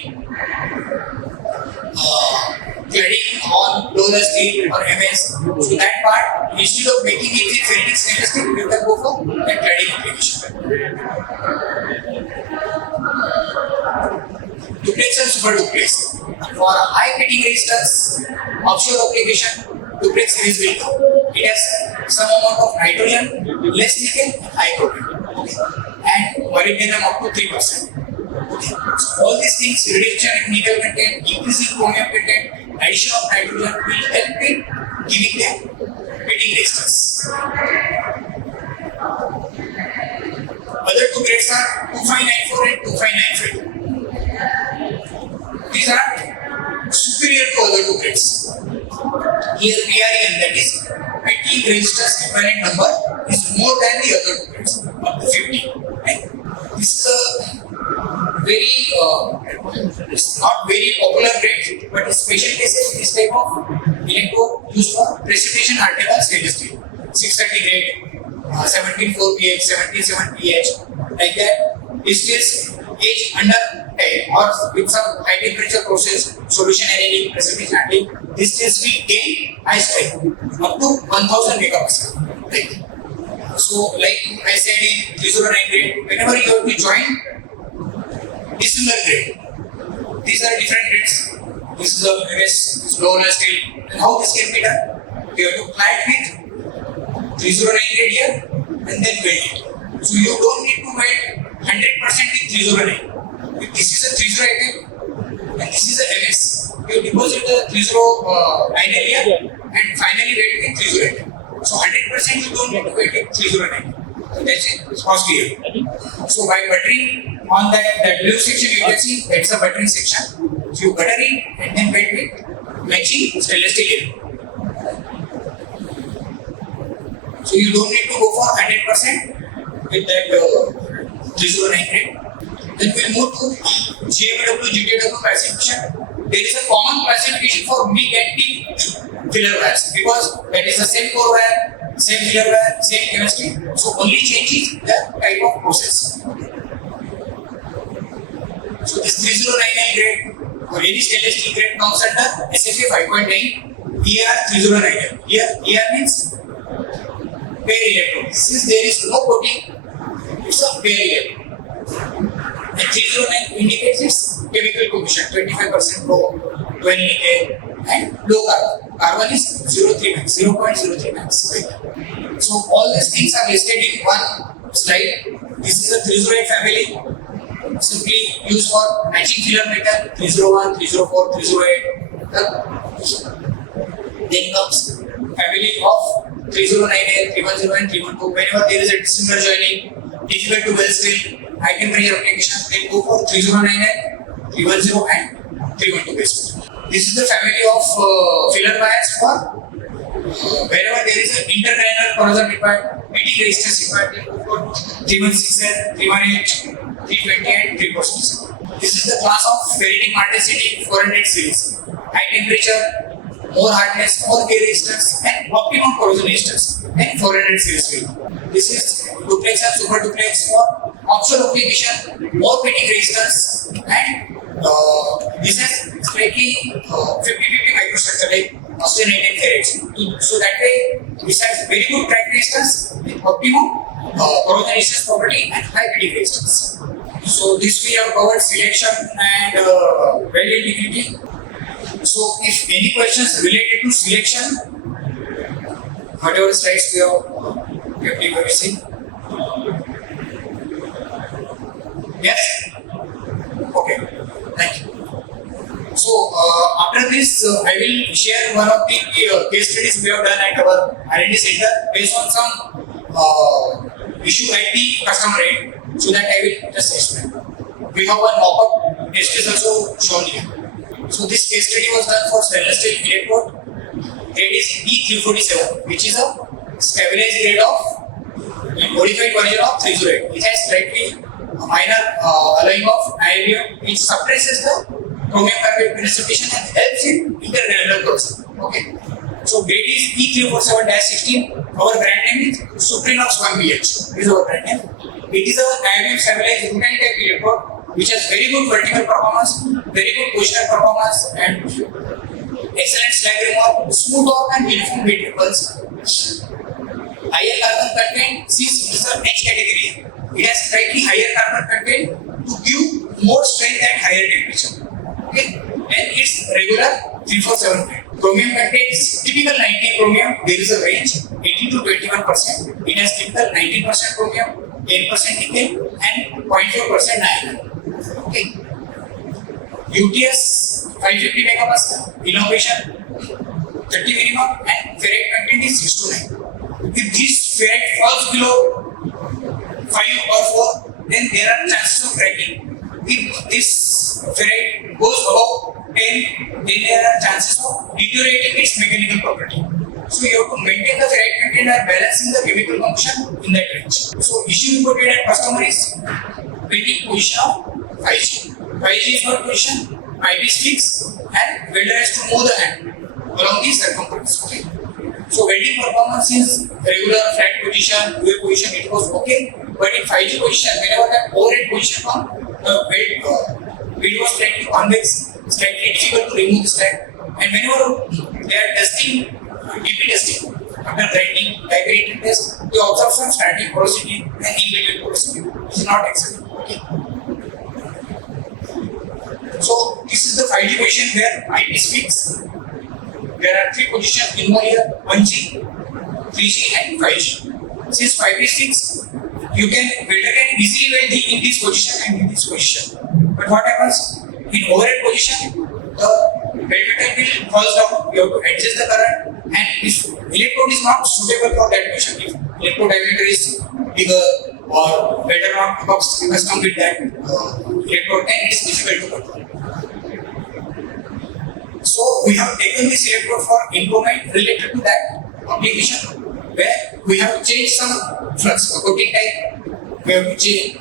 cladding on roller steel or MS, so that part, instead of making it with ferritic stainless steel, you can go for that cladding application. Duplex and super duplex. For high fitting resistance, offshore application, duplex series will come. It has some amount of nitrogen, less nickel, high chromium, and molybdenum up to 3%. So all these things, reduction in nickel content, increasing chromium content, addition of nitrogen will help in giving them fitting resistance. Other two grades are 2594 and 2595. These are superior to other two grades. Here PREN, that is fitting resistance equivalent number, is more than the other two grades, up to 50. Right? This is a very, it's not very popular grade, but in special cases, this type of electrode used for precipitation hardenable stainless steel. 630 grade, 17.4 pH, 77 pH, like that. This is age under 10 or with some high temperature process, solution annealing, precipitation handling. This test will gain high strength up to 1000 megapascal. Right? So, like I said in 309 grade, whenever you have to join dissimilar grade, these are different grades. This is a MS, this is low steel. And how this can be done? You have to apply it with 309 grade here and then weld it. So, you don't need to weld 100% in 309. If this is a 308 and this is a MS, you deposit the 309 here and finally weld it in 308. So 100% you don't need to weld it 309. That's it, it's cost here. So by buttering on that blue section you can see that's a buttering section. So you butter it and then wet with matching stainless steel. So you don't need to go for 100% with that 309 grade. Then we'll move to GMW, GTW classification. There is a common classification for big and deep filler wires because that is the same core wire, same filler wire, same chemistry. So only change is the type of process. So this 309 grade or any stainless steel grade comes under SFA 5.9 ER 309. Here means bare electrode. Since there is no coating, it's a bare electrode. And 309 indicates its chemical composition 25% low, 12 nickel, and low carbon. Carbon is 0.03 max, 0.03 max. So all these things are listed in one slide. This is a 308 family, simply used for matching filler metal 301, 304, 308. Then comes family of 309A, 310 and 312. Whenever there is a dissimilar joining, difficult to well still, high temperature application, then go for 309A, 310 and 312 base. This is the family of filler wires for wherever there is an intergranular corrosion required, meeting resistance required, then go for 316L, 318, 320 and 347. This is the class of ferritic martensity 400 series. High temperature, more hardness, more wear resistance and optimum corrosion resistance and 400 series. This is duplex and super duplex for offshore application, more fatigue resistance and this has slightly 50-50 microstructure like austenitic ferrites. So that way this has very good crack resistance with optimum corrosion resistance property and high fatigue resistance. So this we have covered selection and weld integrity. So if any questions related to selection, whatever slides we have previously seen. Yes? Okay, thank you. So after this, I will share one of the case studies we have done at our R&D center based on some issue at the customer end, so that I will just explain. We have one mock-up test is also shown here. So this case study was done for stainless steel electrode. Grade is E347, which is a stabilized grade of a modified version of 308. It has slightly minor alloying of niobium, which suppresses the chromium carbide precipitation and helps in intergranular corrosion. Okay. So grade is E347-16. Our brand name is Suprinox 1BH. This is our brand name. It is a niobium stabilized rutile type electrode, which has very good vertical performance, very good positional performance, and excellent slag removal, smooth torque and uniform heat ripples. Higher carbon content, since it is a H category, it has slightly higher carbon content to give more strength at higher temperature. Okay, and it's regular 347 grade. Chromium content is typical 19 chromium. There is a range 18 to 21%. It has typical 19% chromium, 10% nickel, and 0.4% niobium. Okay. UTS 550 megapascal, elongation 30 minimum, and ferrite content is 6 to 9. If this ferrite falls below 5 or 4, then there are chances of cracking. If this ferrite goes above 10, then there are chances of deteriorating its mechanical property. So you have to maintain the ferrite content and balancing the chemical function in that range. So issue reported at customer is bending position of 5G. 5G is not position, IP is fixed, and welder has to move the hand along the circumference. Okay. So welding performance is regular, flat position, UA position, it was okay. But in 5G position, whenever that overhead position comes, the weld was slightly convex, slightly difficult to remove the slag. And whenever they are testing, DP testing, after grinding, vibrating test, they observe some static porosity and inlated porosity. This is not acceptable. Okay. So this is the 5G position where IP is fixed. There are 3 positions in one here, 1G, 3G and 5G. Since 5 is fixed, you welder can easily weld in this position and in this position. But what happens? In overhead position, the weld metal will falls down, you have to adjust the current, and if electrode is not suitable for that position, if electrode diameter is bigger or better not to custom with that electrode, and it's difficult to control. So we have taken this electrode for improvement related to that application, where we have changed some flux coating type. We have to change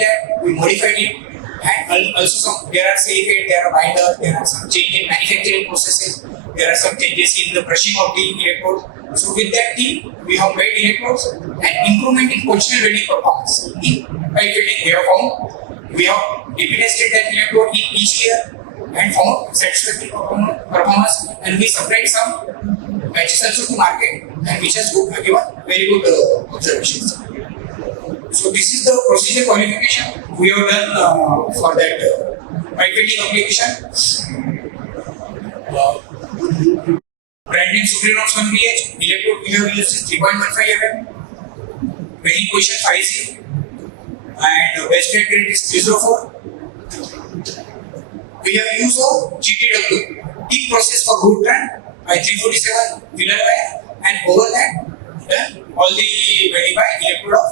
that, we modified it, and also some, there are silicate, there are binder, there are some change in manufacturing processes, there are some changes in the brushing of the electrode. So with that team, we have made electrodes and improvement in positional welding performance. In pipe welding, we have found, we have tested that electrode in each layer and found satisfactory performance, and we supplied some batches also to market, and which has given very good observations. So this is the procedure qualification we have done for that pipe welding application. Brand name Suprenox 1BH, electrode we have used is 3.15 mm, welding position 5-0, and best grade is 304. We have used a GTW, deep process for root run by 347 filler wire, and over that done all the welding by electrode of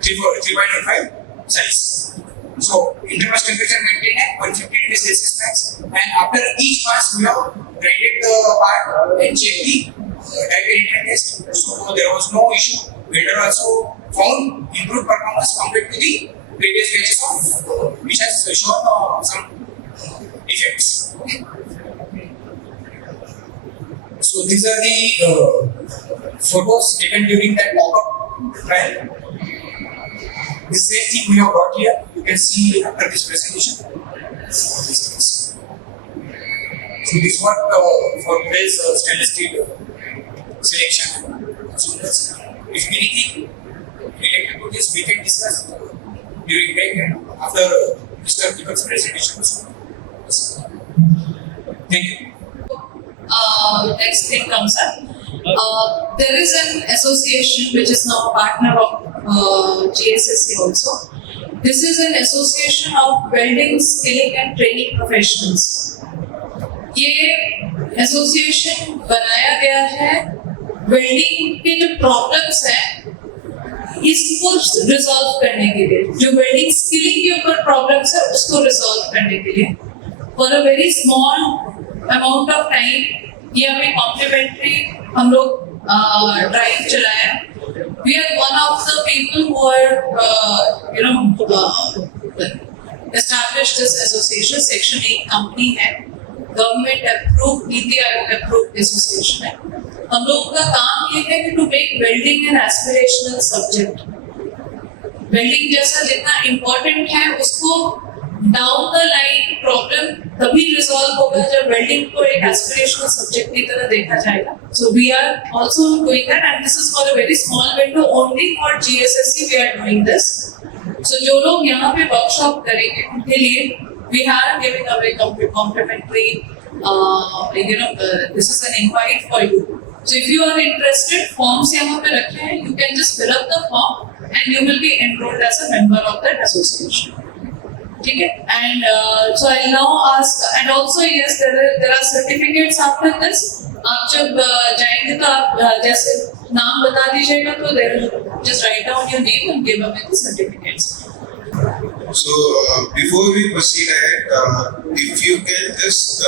3.15 size. So interface temperature maintained at 150 degrees Celsius max, and after each pass we have grinded the part and checked the type penetrant test. So there was no issue. Welder also found improved performance compared to the previous batches of which has shown some effects. So these are the photos taken during that mock-up trial. The same thing we have got here, you can see after this presentation. So this one for today's stainless steel selection. So if anything related to this, we can discuss during break and after Mr. Deepak's presentation. Thank you. Next thing comes up. There is an association which is now a partner of GSSC also. This is an association of welding, skilling and training professionals. ये association बनाया गया है welding के जो problems हैं इसको resolve करने के लिए, जो वेल्डिंग स्किलिंग के ऊपर प्रॉब्लम्स है उसको रिजॉल्व करने के लिए for a very small amount of time ये हमें कॉम्प्लीमेंट्री हम लोग ड्राइव चलाया. We are one of the people who are established this association. Section 8 company है, government approved, NITI Aayog approved association है. हम लोगों का काम ये है कि to make welding an aspirational subject. Welding जैसा जितना इम्पोर्टेंट है उसको डाउन द लाइन प्रॉब्लम तभी रिजॉल्व होगा जब वेल्डिंग को एक एस्पिरेशनल सब्जेक्ट की तरह देखा जाएगा. So we are also doing that and this is for a very small window only for GSSC we are doing this. So जो लोग यहाँ पे वर्कशॉप करेंगे उनके लिए we are giving away complimentary this is an invite for you. So if you are interested, forms यहाँ पे रखे हैं, you can just fill up the form and you will be enrolled as a member of that association. ठीक है? And so I'll now ask, and also yes, there are certificates after this. आप जब जाएंगे तो आप जैसे नाम बता दीजिएगा तो just write down your name and give away the certificates. So before we proceed ahead, if you can just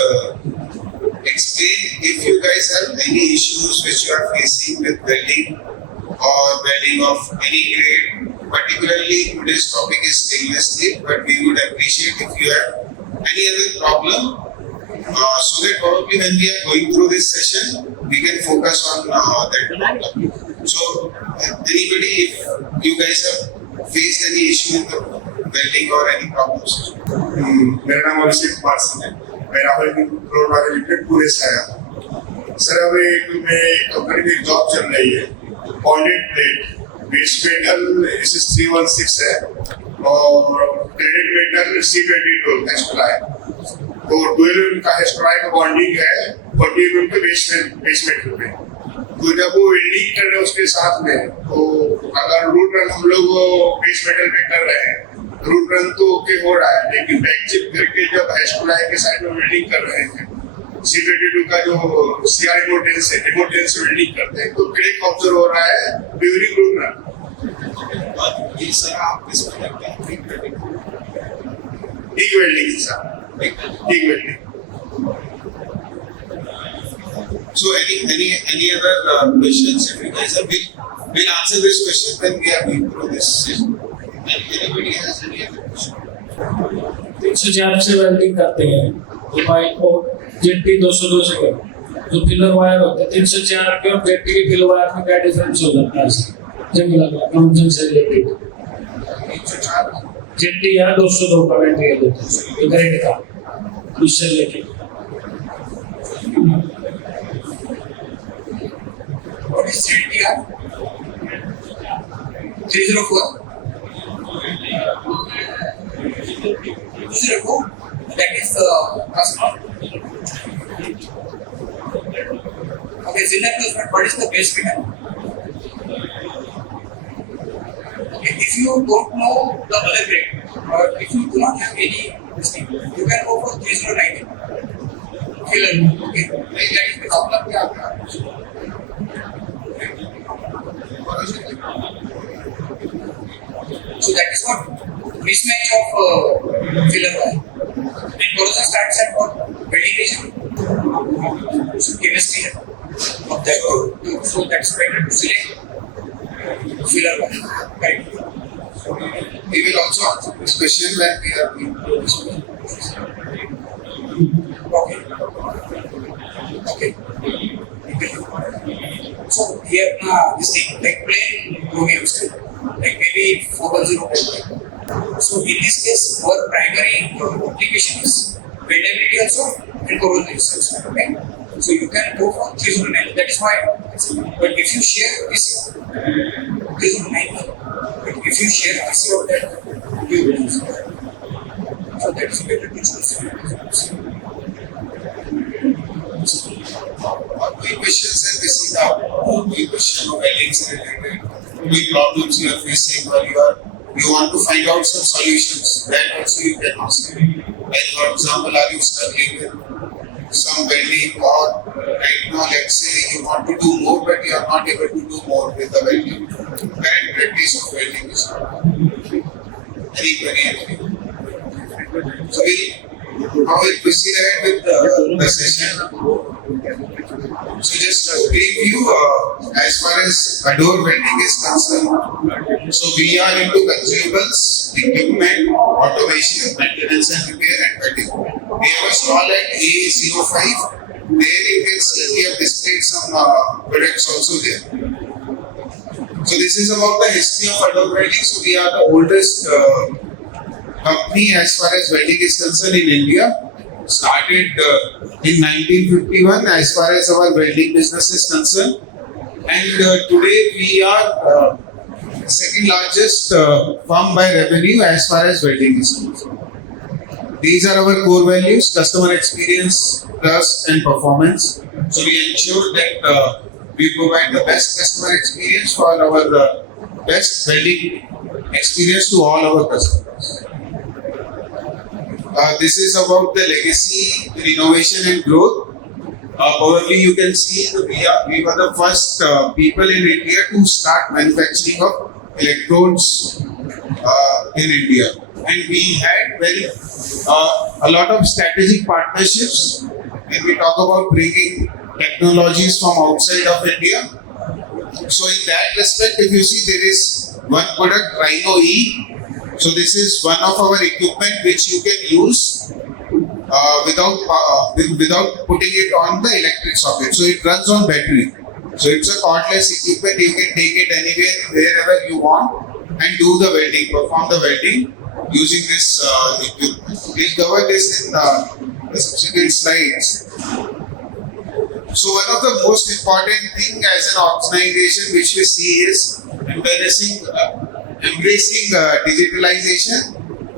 explain if you guys have any issues which you are facing with welding or welding of any grade. Particularly today's topic is stainless steel, but we would appreciate if you have any other problem, so that probably when we are going through this session, we can focus on that problem. So anybody, if you guys have faced any issue with the welding or any problems? मेरा नाम अभिषेक कुमार सिंह है. मैं राहुल वाले limited पूरे से आया. Sir अभी मेरे कंपनी में एक जॉब चल रही है, bonded plate base metal SS316 है और ग्रेडेड मेटल C22 एक्स्ट्राई. तो 12 mm का एक्स्ट्राई का बॉन्डिंग है 40 mm के बेस मेटल पे. तो जब वो वेल्डिंग कर रहे हैं उसके साथ में, तो अगर रूट रन हम लोग बेस मेटल पे कर रहे हैं, रूट रन तो ओके हो रहा है, लेकिन बैक चिप करके जब एस्ट्रोलाइन के साइड में वेल्डिंग कर रहे हैं, C22 का जो CR रिमोटेंस से वेल्डिंग करते हैं, तो क्रेक ऑब्जर्व हो रहा है ड्यूरिंग रूट रन. और ये सर आप किस में करते हैं? टिक welding sir, tick welding. So any other questions? If you guys have we'll answer this question when we are going through this session. And anybody has any other question? 304 से welding करते हैं तो pipe को jetty 202 से करो. जो filler wire होते हैं 304 के और जेट्टी के फिलर वायर में क्या डिफरेंस हो जाता है? जंग लगा कंजन से रिलेटेड. 304. जेट्टी या 202 का मटेरियल होता है ये ग्रेड का उससे related. What is CTR? 304. 204. That is customer. Okay, Zinner plus what is the base meter? Okay, if you don't know the other grade, or if you do not have any listing, you can go for 3090. Filler. Okay, that is the problem we have. So that is what mismatch of filler wire. And corrosion starts at what? Welding region. So chemistry of that. So that's better to select filler wire. Right. We will also answer this question when we are going through this question. Okay. So here this thing like plain chromium steel, like maybe 410. So in this case, our primary application is weldability also and corrosion resistance. Okay. So you can go for 309. That is why. But if you share this 309, but if you share RC of that, you will use that. So that is better to choose. कोई questions है किसी का? कोई question of welding से related? कोई problems you are facing or you want to find out some solutions? That also you can ask. Like for example, are you struggling with some welding, or right now let's say you want to do more but you are not able to do more with the welding. Current practice of welding is not very. So we proceed ahead with the session. So just to brief you, as far as Adore welding is concerned, so we are into consumables, equipment, automation, maintenance and repair and cutting. We have a stall at A05. There you can see we have displayed some products also there. So this is about the history of Adore welding. So we are the oldest company as far as welding is concerned in India. Started in 1951 as far as our welding business is concerned, and today we are second largest firm by revenue as far as welding is concerned. These are our core values: customer experience, trust and performance. So we ensure that we provide the best customer experience for our best welding experience to all our customers. This is about the legacy, innovation and growth. Probably you can see that we were the first people in India to start manufacturing of electrodes in India. And we had a lot of strategic partnerships when we talk about bringing technologies from outside of India. So in that respect, if you see, there is one product, Rhino E. So this is one of our equipment which you can use without putting it on the electric socket. So it runs on battery. So it's a cordless equipment. You can take it anywhere, wherever you want, and do the welding, perform the welding using this equipment. We'll cover this in the subsequent slides. So one of the most important thing as an organization which we see is embracing digitalization,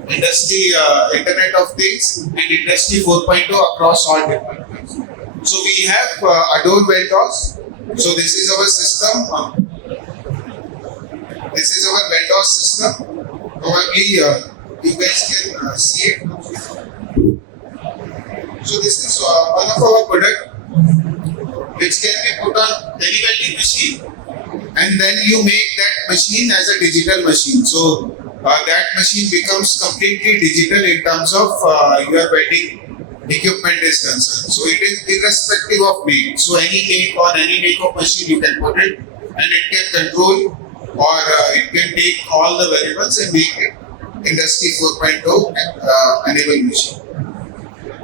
industry, Internet of Things, and Industry 4.0 across all departments. So we have Adore Weldose. So this is our system. This is our Weldose system. Probably you guys can see it. So this is one of our product which can be put on any welding machine. and then you make that machine as a digital machine. So that machine becomes completely digital in terms of your welding equipment is concerned. So it is irrespective of make. So any make on any make of machine you can put it, and it can control or it can take all the variables and make it Industry 4.0 enabled machine.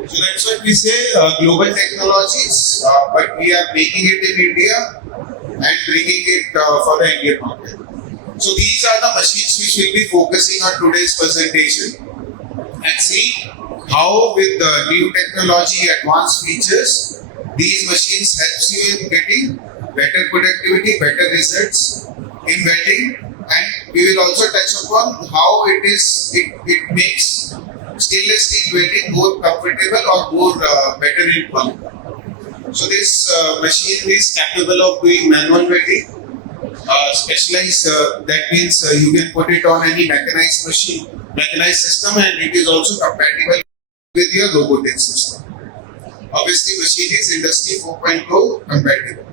So that's what we say, global technologies, but we are making it in India and bringing it for the Indian market. So these are the machines which we'll be focusing on today's presentation, and see how with the new technology, advanced features, these machines helps you in getting better productivity, better results in welding, and we will also touch upon how it makes stainless steel welding more comfortable or more better in quality. So this machine is capable of doing manual welding, specialized, that means you can put it on any mechanized machine, mechanized system, and it is also compatible with your robotic system. Obviously machine is Industry 4.0 compatible.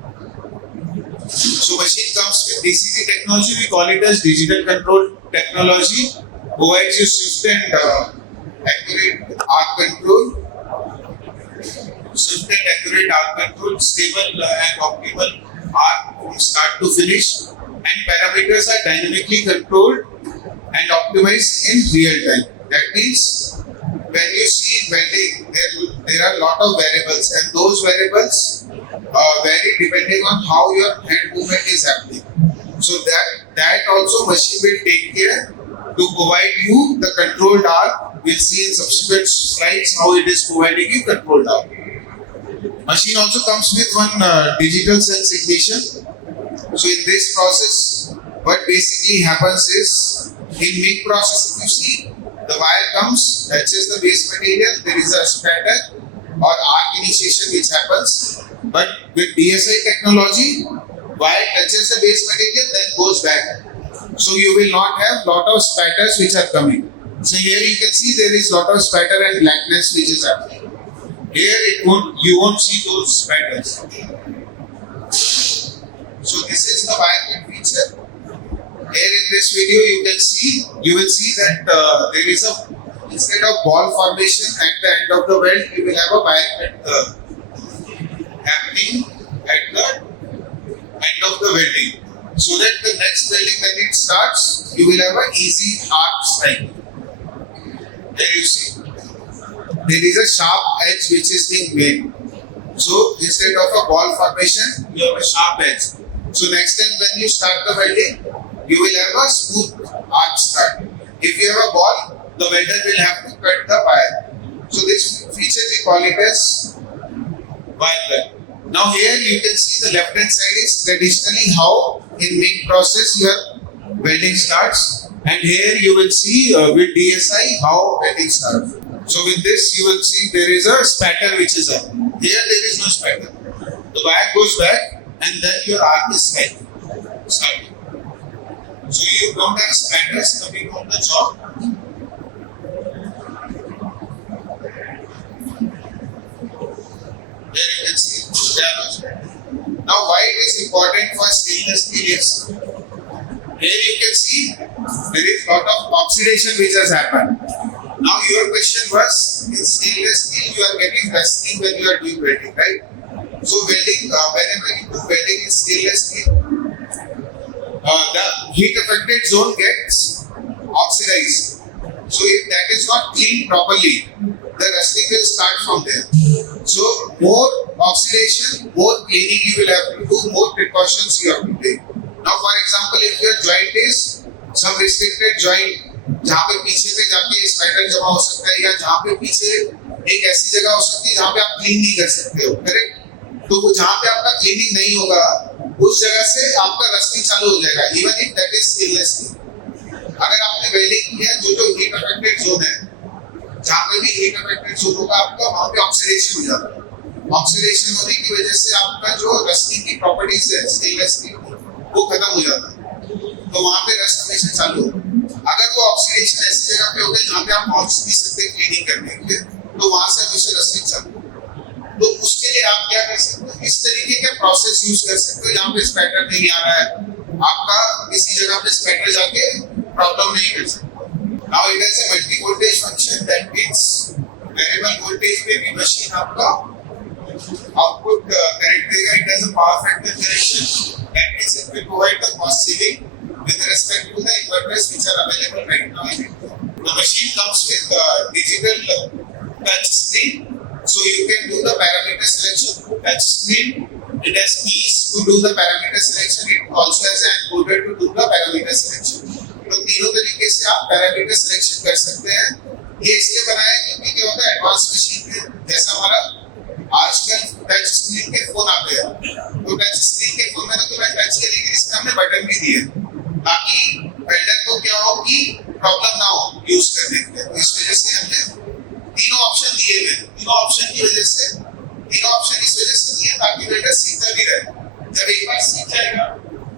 So machine comes with DCT technology, we call it as digital control technology, provides you swift and accurate arc control, stable and optimal arc from start to finish, and parameters are dynamically controlled and optimized in real time. That means when you see in welding, there are a lot of variables, and those variables vary depending on how your hand movement is happening. So that also machine will take care to provide you the controlled arc. We'll see in subsequent slides how it is providing you controlled arc. Machine also comes with one digital sense ignition. So in this process, what basically happens is, in MIG process, if you see, the wire comes, touches the base material, there is a spatter or arc initiation which happens. But with DSI technology, wire touches the base material, then goes back. So you will not have lot of spatters which are coming. So here you can see there is lot of spatter and blackness which is happening. Here you won't see those spatters. So this is the wire cut feature. Here in this video you will see that there is instead of ball formation at the end of the weld, you will have a wire cut happening at the end of the welding. So that the next welding when it starts, you will have an easy arc strike. There you see. There is a sharp edge which is being made. So instead of a ball formation, you have a sharp edge. So next time when you start the welding, you will have a smooth arc start. If you have a ball, the welder will have to cut the wire. So this feature we call it as wire cut. Now here you can see the left hand side is traditionally how in MIG process your welding starts, and here you will see with DSI how welding starts. So with this you will see there is a spatter which is up. Here there is no spatter. The wire goes back and then your arc is starting. So you don't have spatters coming on the job. There you can see there are no spatters. Now why it is important for stainless steel is, here you can see there is lot of oxidation which has happened. Now your question was, in stainless steel you are getting rusting when you are doing welding, right? So welding, whenever you do welding in stainless steel, the heat affected zone gets oxidized. So if that is not cleaned properly, the rusting will start from there. So more oxidation, more cleaning you will have to do, more precautions you have to take. Now for example, if your joint is some restricted joint, जहाँ पे पीछे पे जाके spider जमा हो सकता है, या जहाँ पे पीछे एक ऐसी जगह हो सकती है जहाँ पे आप क्लीन नहीं कर सकते हो, करेक्ट? तो जहाँ पे आपका क्लीनिंग नहीं होगा, उस जगह से आपका रस्टिंग चालू हो जाएगा, even if that is stainless steel. अगर आपने वेल्डिंग किया जो हीट अफेक्टेड जोन है, जहाँ पे भी हीट अफेक्टेड जोन होगा आपका, वहाँ पे ऑक्सीडेशन हो जाता है. ऑक्सीडेशन होने की वजह से आपका जो रस्टिंग की प्रॉपर्टीज है स्टेनलेस स्टील वो खत्म हो जाता है, तो वहाँ पे रस्ट हमेशा चालू होगा. अगर वो ऑक्सीडेशन ऐसी जगह पे होगा जहाँ पे आप पहुंच नहीं सकते क्लीनिंग करने के लिए, तो वहां से हमेशा रस्टिंग चालू. तो उसके लिए आप क्या कर सकते हो, इस तरीके के प्रोसेस यूज कर सकते हो जहाँ पे स्पैटर नहीं आ रहा है, आपका किसी जगह पे स्पेक्टर जाके प्रॉब्लम नहीं कर सकता। Now it has a multi voltage function that means variable voltage पे भी मशीन आपका आउटपुट करेक्ट देगा। It has a power factor correction that means it will provide the cost saving with respect to the inverters which are available right now in India. The machine comes with digital touch screen, so you can do the parameter selection through touch screen. It has keys to do the parameter selection. It also has an encoder to do the parameter selection. तो तीनों तरीके से आप parameter selection कर सकते हैं। ये इसलिए बनाया है क्योंकि क्या होता है एडवांस मशीन में जैसा हमारा आजकल टच स्क्रीन के फोन आते हैं, तो टच स्क्रीन के फोन में तो तुरंत टच है, लेकिन इसमें हमने बटन भी दिए ताकि वेल्डर को क्या हो कि प्रॉब्लम ना हो यूज करने के लिए। तो इस वजह से हमने तीनों ऑप्शन दिए हुए। तीनों ऑप्शन की वजह से तीनों ऑप्शन इस वजह से दिए ताकि वेल्डर सीखता भी रहे। जब एक बार सीख जाएगा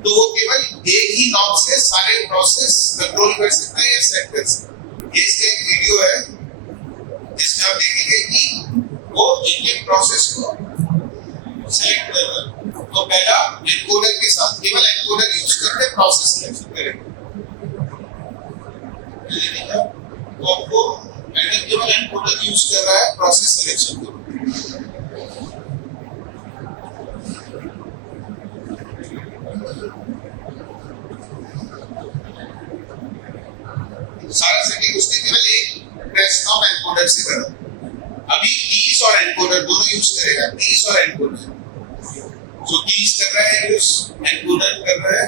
तो वो केवल एक ही नॉब से सारे प्रोसेस कंट्रोल कर सकता है या सेट कर सकता है। ये इसका एक वीडियो है जिसमें आप देखेंगे कि वो एक प्रोसेस को सेलेक्ट कर रहा है। तो पहला एनकोडर के साथ केवल एनकोडर यूज करके प्रोसेस सिलेक्शन करेंगे। तो आपको पहले केवल एनकोडर यूज कर रहा है प्रोसेस सिलेक्शन को। सारा सेटिंग उसने केवल एक प्रेस नॉब एनकोडर से करा। अभी कीज और एनकोडर दोनों यूज करेगा, कीज और एनकोडर। जो कीज कर रहा है यूज, एनकोडर कर रहा है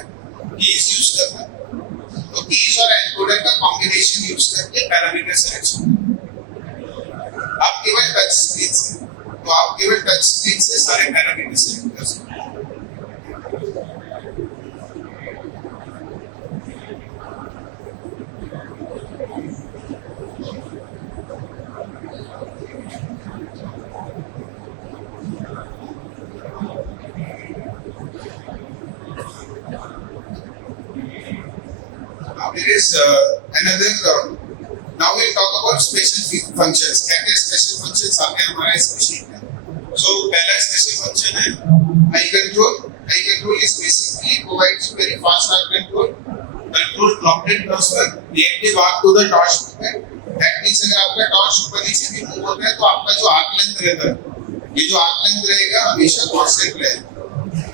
कीज यूज कर रहा है। तो कीज और एनकोडर का कॉम्बिनेशन यूज करके पैरामीटर सिलेक्शन। आप केवल टच स्क्रीन से, तो आप केवल टच स्क्रीन से सारे पैरामीटर सिलेक्ट कर सकते हैं। There is another. Now we'll talk about special functions. क्या special functions आते हैं हमारे इस machine में? So पहला special function है eye control. Eye control is basically provides very fast eye control, control droplet transfer, reactive arc to the torch movement. That means अगर आपका torch ऊपर नीचे भी move होता है तो आपका जो arc length रहता है, ये जो arc length रहेगा हमेशा constant रहेगा।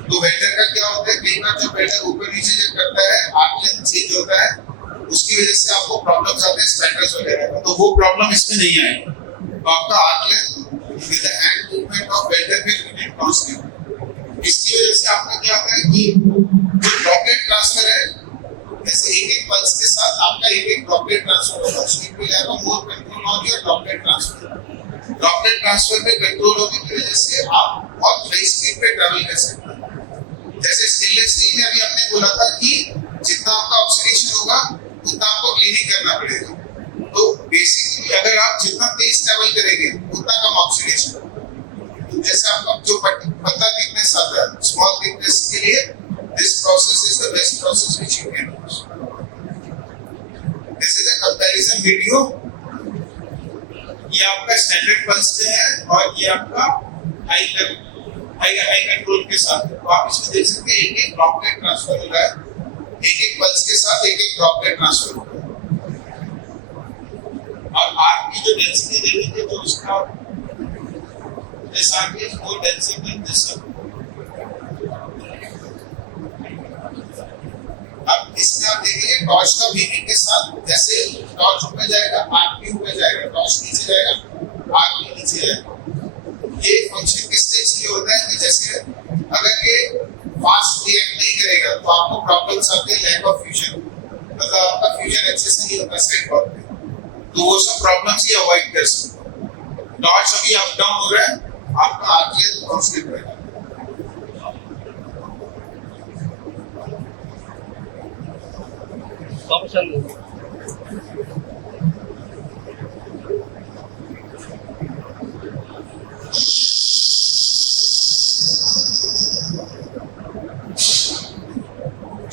तो वेल्डर का क्या होता है, कई बार जब वेल्डर ऊपर नीचे जब करता है आर्क लेंथ चेंज होता है, उसकी वजह से आपको प्रॉब्लम्स आते हैं स्पैटर्स वगैरह का। तो वो प्रॉब्लम इसमें नहीं आएगी। तो आपका arc length with the hand movement of welder will remain constant. इसकी वजह से आपका क्या होता है कि जो ड्रॉपलेट ट्रांसफर है, जैसे एक पल्स के साथ आपका एक ड्रॉपलेट ट्रांसफर होगा, so it will have a more control on your droplet transfer. Droplet transfer में कंट्रोल होने की वजह से आप बहुत हाई स्पीड पे ट्रैवल कर सकते हैं। जैसे स्टेनलेस स्टील में अभी हमने बोला था कि जितना आपका ऑक्सीडेशन होगा उतना आपको क्लीनिंग करना पड़ेगा। तो बेसिकली अगर आप जितना तेज ट्रैवल करेंगे उतना कम ऑक्सीडेशन। तो जैसे आपका जो पतला थिकनेस आता है, स्मॉल थिकनेस के लिए this process is the best process which you can use. This is a comparison video. ये आपका स्टैंडर्ड पल्स पे है और ये आपका हाई कंट्रोल के साथ। तो आप इसमें देख सकते हैं एक ड्रॉपलेट ट्रांसफर हो रहा है, एक पल्स के साथ एक ड्रॉपलेट ट्रांसफर हो रहा है। और आर्क की जो डेंसिटी देखेंगे जो उसका this arc is more denser then this. अब इसमें आप देखेंगे टॉर्च का वीवी के साथ जैसे टॉर्च ऊपर जाएगा आर्क भी ऊपर जाएगा, टॉर्च नीचे जाएगा आर्क भी नीचे जाएगा। ये फंक्शन किससे इसलिए होता है कि जैसे अगर ये फास्ट रिएक्ट नहीं करेगा तो आपको प्रॉब्लम्स आते हैं लैक ऑफ फ्यूजन, मतलब आपका फ्यूजन अच्छे से नहीं होता सेट पॉइंट पे। तो वो सब प्रॉब्लम्स ये अवॉइड कर सकते हैं। टॉर्च अभी अप डाउन हो रहा है, आपका आर्क लेंथ कांस्टेंट रहेगा।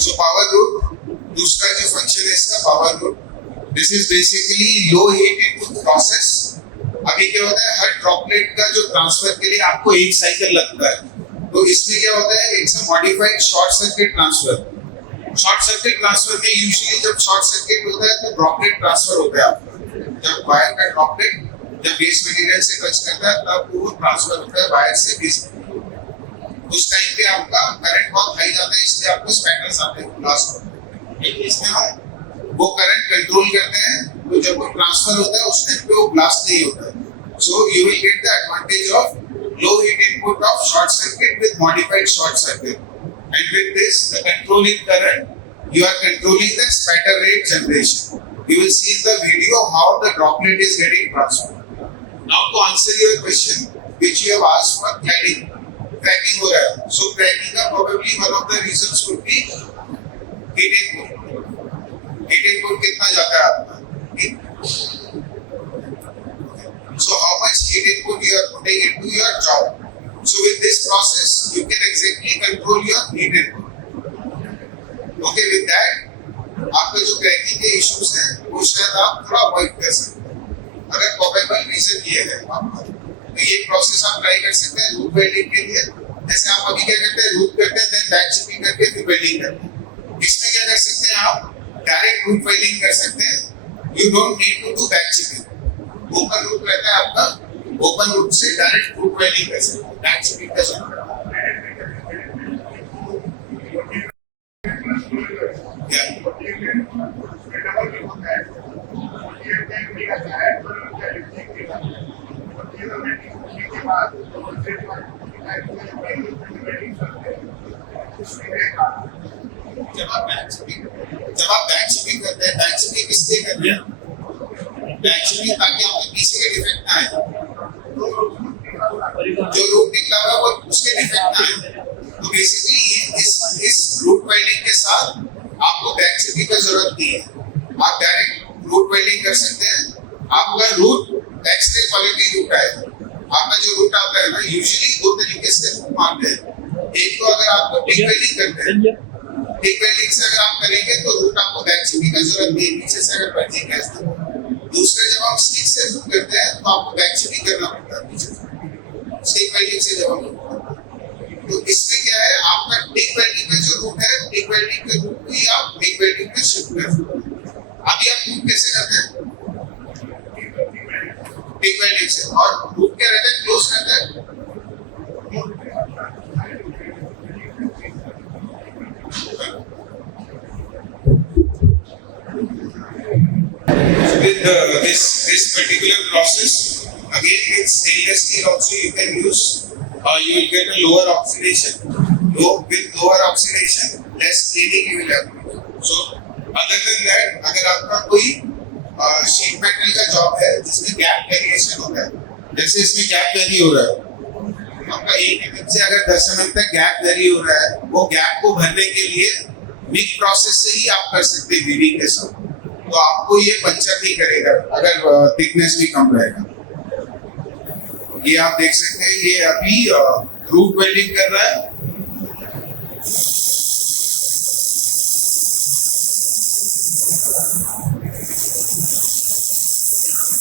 So power loop, दूसरा जो फंक्शन है इसका power loop. This is basically low heat input process. अभी क्या होता है हर ड्रॉपलेट का जो ट्रांसफर के लिए आपको एक साइकिल लगता है, तो इसमें क्या होता है it's a modified short circuit transfer. Short circuit transfer में यूजुअली जब शॉर्ट सर्किट होता है तो ड्रॉपलेट ट्रांसफर होता है आपका। जब वायर का ड्रॉपलेट जब बेस मटेरियल से टच करता है तब वो ट्रांसफर होता है वायर से बेस मटेरियल। उस टाइम पे आपका करंट बहुत हाई जाता है, इसलिए आपको स्पैटर्स आते हैं ब्लास्ट होते हैं। लेकिन इसमें हम वो करंट कंट्रोल करते हैं, तो जब वो ट्रांसफर होता है उस टाइम पे वो ब्लास्ट नहीं होता है। So you will get the advantage of low heat input of short circuit with modified short circuit, and with this the control in current you are controlling the spatter rate generation. You will see in the video how the droplet is getting transferred. Now to answer your question which you have asked for cladding, cracking हो रहा है, so cracking का probably one of the reasons would be heat input. Heat input कितना जाता है आपका? So how much heat input you are putting into your job. So with this process, you can exactly control your heat input. Okay, with that, आपका जो cracking के issues हैं, वो शायद आप थोड़ा अवॉइड कर सकते हैं। अगर प्रोबेबल रीजन ये है आपका, तो ये प्रोसेस आप ट्राई कर सकते हैं रूट वेल्डिंग के लिए। जैसे आप अभी क्या करते हैं, रूट करते हैं, देन बैक चिपिंग करके फिर वेल्डिंग करते हैं। इसमें क्या कर सकते हैं आप, डायरेक्ट रूट वेल्डिंग कर सकते हैं। You don't need to do back chipping. Open root रहता है आपका, ओपन रूट से डायरेक्ट रूट वेल्डिंग कर सकते हैं, बैक चिपिंग कर सकते हैं। जब आप बैक चिपिंग करते हैं, बैक चिपिंग किससे करते हैं? बैक चिपिंग ताकि आपके पीछे के डिफेक्ट ना आए, जो रूट निकला हुआ वो उसके डिफेक्ट ना आए। तो बेसिकली इस रूट वेल्डिंग के साथ आपको बैक चिपिंग की जरूरत नहीं है। आप डायरेक्ट रूट वेल्डिंग कर सकते हैं। आपका रूट एक्सरे क्वालिटी रूट आएगा। आपका जो रूट आता है ना, यूजुअली दो तरीके से रूट मारते हैं। एक तो अगर आपको टिक वेल्डिंग करते हैं, टिक वेल्डिंग से अगर आप करेंगे तो रूट आपको बैक चिपिंग की जरूरत नहीं है, नीचे से अगर वेल्डिंग करते हैं। दूसरे जब हम स्टिक से रूट करते हैं तो आपको बैक चिपिंग करना पड़ता है नीचे से। स्टिक वेल्डिंग से जब हम तो इसमें क्या है, आपका टिक वेल्डिंग में जो रूट है, टिक वेल्डिंग के रूट को ही आप टिक वेल्डिंग में शिफ्ट कर सकते हैं। अभी आप रूट कैसे करते हैं? टिक वेल्डिंग से। और रूट क्या रहता है, क्लोज रहता है। With this particular process, again with stainless steel also you can use. You will get a lower oxidation. With lower oxidation, less cleaning you will have. So other than that, अगर आपका कोई sheet metal का job है जिसमें gap variation होता है, जैसे इसमें गैप वेरी हो रहा है, आपका 1 mm से अगर 10 mm तक गैप वेरी हो रहा है, वो गैप को भरने के लिए मिक प्रोसेस से ही आप कर सकते हैं वीविंग के साथ। तो आपको ये पंचर नहीं करेगा अगर थिकनेस भी कम रहेगा। ये आप देख सकते हैं, ये अभी रूट वेल्डिंग कर रहा है।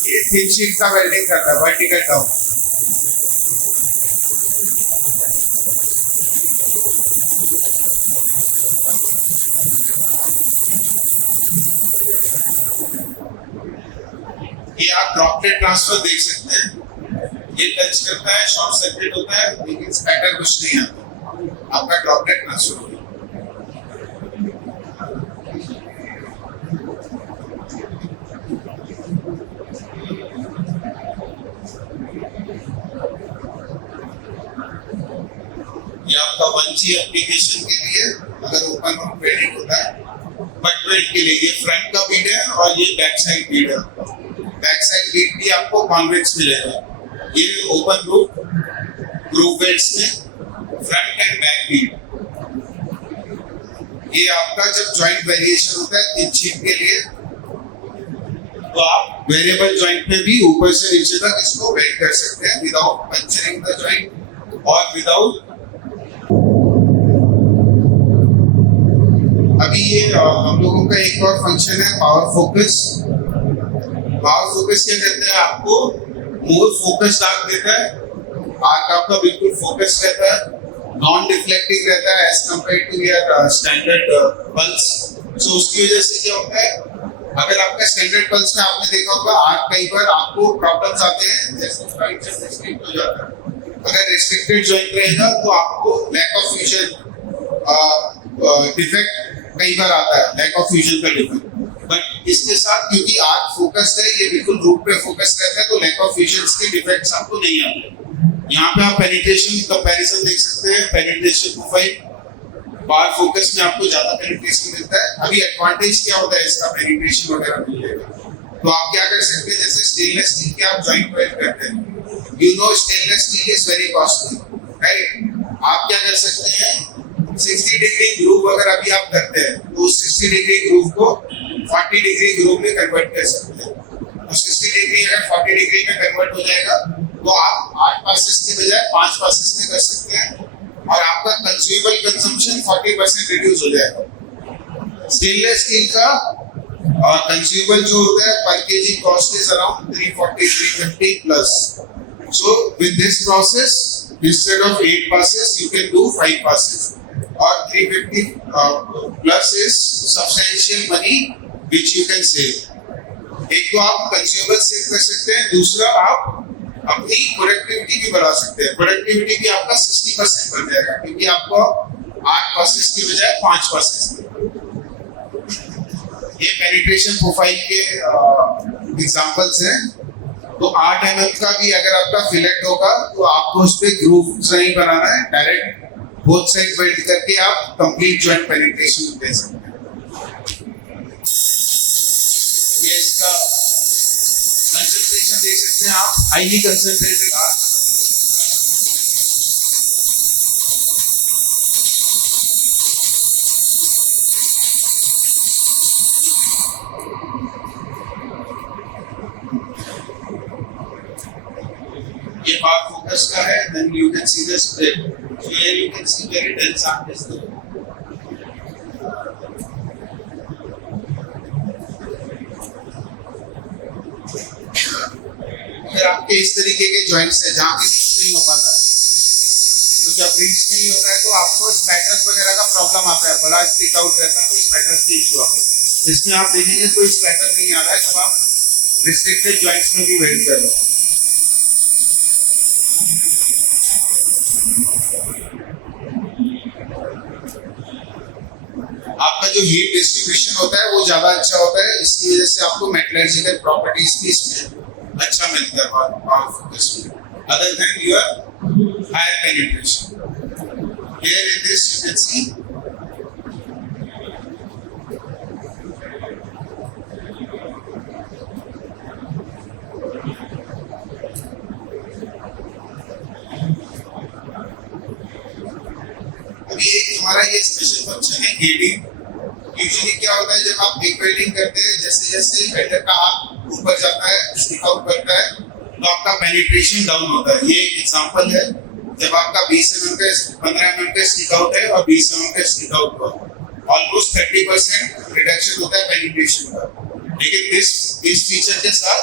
ये थिन शीट का वेल्डिंग कर रहा है, वर्टिकल डाउन। ये आप ड्रॉपलेट ट्रांसफर देख सकते हैं। ये टच करता है, शॉर्ट सर्किट होता है, लेकिन स्पैटर कुछ नहीं आता। आपका ड्रॉपलेट ट्रांसफर हो गया। ये आपका 1G एप्लीकेशन के लिए अगर ओपन रूट वेल्डिंग होता है, बट वेल्ड के लिए ये फ्रंट का बीड है और ये बैक साइड बीड है। बैक साइड बीड भी आपको कॉन्वेक्स मिलेगा। ये ओपन रूट ग्रूव वेल्ड्स में फ्रंट एंड बैक बीड। ये आपका जब जॉइंट वेरिएशन होता है थिन शीट के लिए, तो आप वेरिएबल जॉइंट में भी ऊपर से नीचे तक इसको वेल्ड कर सकते हैं विदाउट पंचरिंग द जॉइंट और विदाउट। अभी ये हम लोगों का एक और फंक्शन है पावर फोकस। पावर फोकस क्या करता है, आपको मोर फोकस आर्क देता है। आर्क आपका बिल्कुल फोकस रहता है नॉन डिफ्लेक्टिंग रहता है as compare to your standard pulse. So उसकी वजह से क्या होता है, अगर आपका स्टैंडर्ड पल्स में आपने देखा होगा आप कई बार आपको प्रॉब्लम्स आते हैं, जैसे राइट से रिस्ट्रिक्ट हो जाता है। अगर रिस्ट्रिक्टेड जॉइंट रहेगा तो आपको लैक ऑफ फ्यूजन डिफेक्ट कई बार आता है, लैक ऑफ फ्यूजन का डिफेक्ट। बट इसके साथ क्योंकि आर्क फोकस्ड है, ये बिल्कुल रूट पे फोकस रहता है, तो लैक ऑफ फ्यूजन के डिफेक्ट्स आपको नहीं आते। यहाँ पे आप पेनिट्रेशन कंपैरिजन देख सकते हैं, पेनिट्रेशन प्रोफाइल बार फोकस में आपको ज्यादा पेनिट्रेशन मिलता है। अभी एडवांटेज क्या होता है इसका, पेनिट्रेशन वगैरह मिलेगा तो आप क्या कर सकते हैं, जैसे स्टेनलेस स्टील के आप जॉइंट वेल्ड करते हैं, you know stainless steel is very costly, right. आप क्या कर सकते हैं, 60 डिग्री ग्रूव अगर अभी आप करते हैं तो उस 60 डिग्री ग्रूव को 40 डिग्री ग्रूव में कन्वर्ट कर सकते हैं। तो 60 डिग्री अगर 40 डिग्री में कन्वर्ट हो जाएगा तो आप 8 पासेस के बजाय 5 पासेस में कर सकते हैं और आपका कंज्यूमेबल कंजम्पशन 40% रिड्यूस हो जाएगा। स्टेनलेस स्टील का कंज्यूमेबल जो होता है पर KG cost is around 340-350 plus. So with this process, instead of 8 passes, you can do 5 passes. Or 350 plus is substantial money which you can save. एक तो आप कंज्यूमर सेव कर सकते हैं, दूसरा आप अपनी प्रोडक्टिविटी भी बढ़ा सकते हैं। प्रोडक्टिविटी भी आपका 60% बढ़ जाएगा क्योंकि आपको 8 पासेस की बजाय 5 पासेस। ये पेनिट्रेशन प्रोफाइल के एग्जांपल्स हैं। तो 8 mm का भी अगर आपका फिलेट होगा तो आपको उस पे ग्रूव्स नहीं बनाना है, डायरेक्ट बोथ साइड वेल्ड करके आप कंप्लीट जॉइंट पेनिट्रेशन दे सकते हैं। ये इसका कंसंट्रेशन देख सकते हैं आप, हाईली कंसंट्रेटेड आर्क। ये बार फोकस का है, then you can see the split. Here you can see very dense arc is there. अगर आपके इस तरीके के जॉइंट्स है जहाँ पे रीच नहीं हो पाता, तो जब रीच नहीं होता है तो आपको स्पैटर्स वगैरह का प्रॉब्लम आता है, बड़ा स्टिक आउट रहता है तो स्पैटर्स की इशू आता है। इसमें आप देखेंगे कोई स्पैटर नहीं आ रहा है जब आप रिस्ट्रिक्टेड जॉइंट्स में भी वेल्ड कर रहे हो। आपका जो हीट डिस्ट्रीब्यूशन होता है वो ज्यादा अच्छा होता है, इसकी वजह से आपको मेटलर्जिकल प्रॉपर्टीज भी इसमें अच्छा मिलता है बार फोकस में, other than your higher penetration. Here in this you can see अभी एक हमारा ये स्पेशल फंक्शन है गेटिंग। यूजुअली क्या होता है जब आप बिग वेल्डिंग करते हैं, जैसे जैसे वेल्डर का हाथ ऊपर जाता है, स्टिक आउट करता है, तो आपका पेनिट्रेशन डाउन होता है। ये एक एग्जांपल है, जब आपका 20 mm का 15 mm का स्टिक आउट है और 20 mm का स्टिक आउट हुआ, ऑलमोस्ट 30% रिडक्शन होता है पेनिट्रेशन का। लेकिन इस फीचर के साथ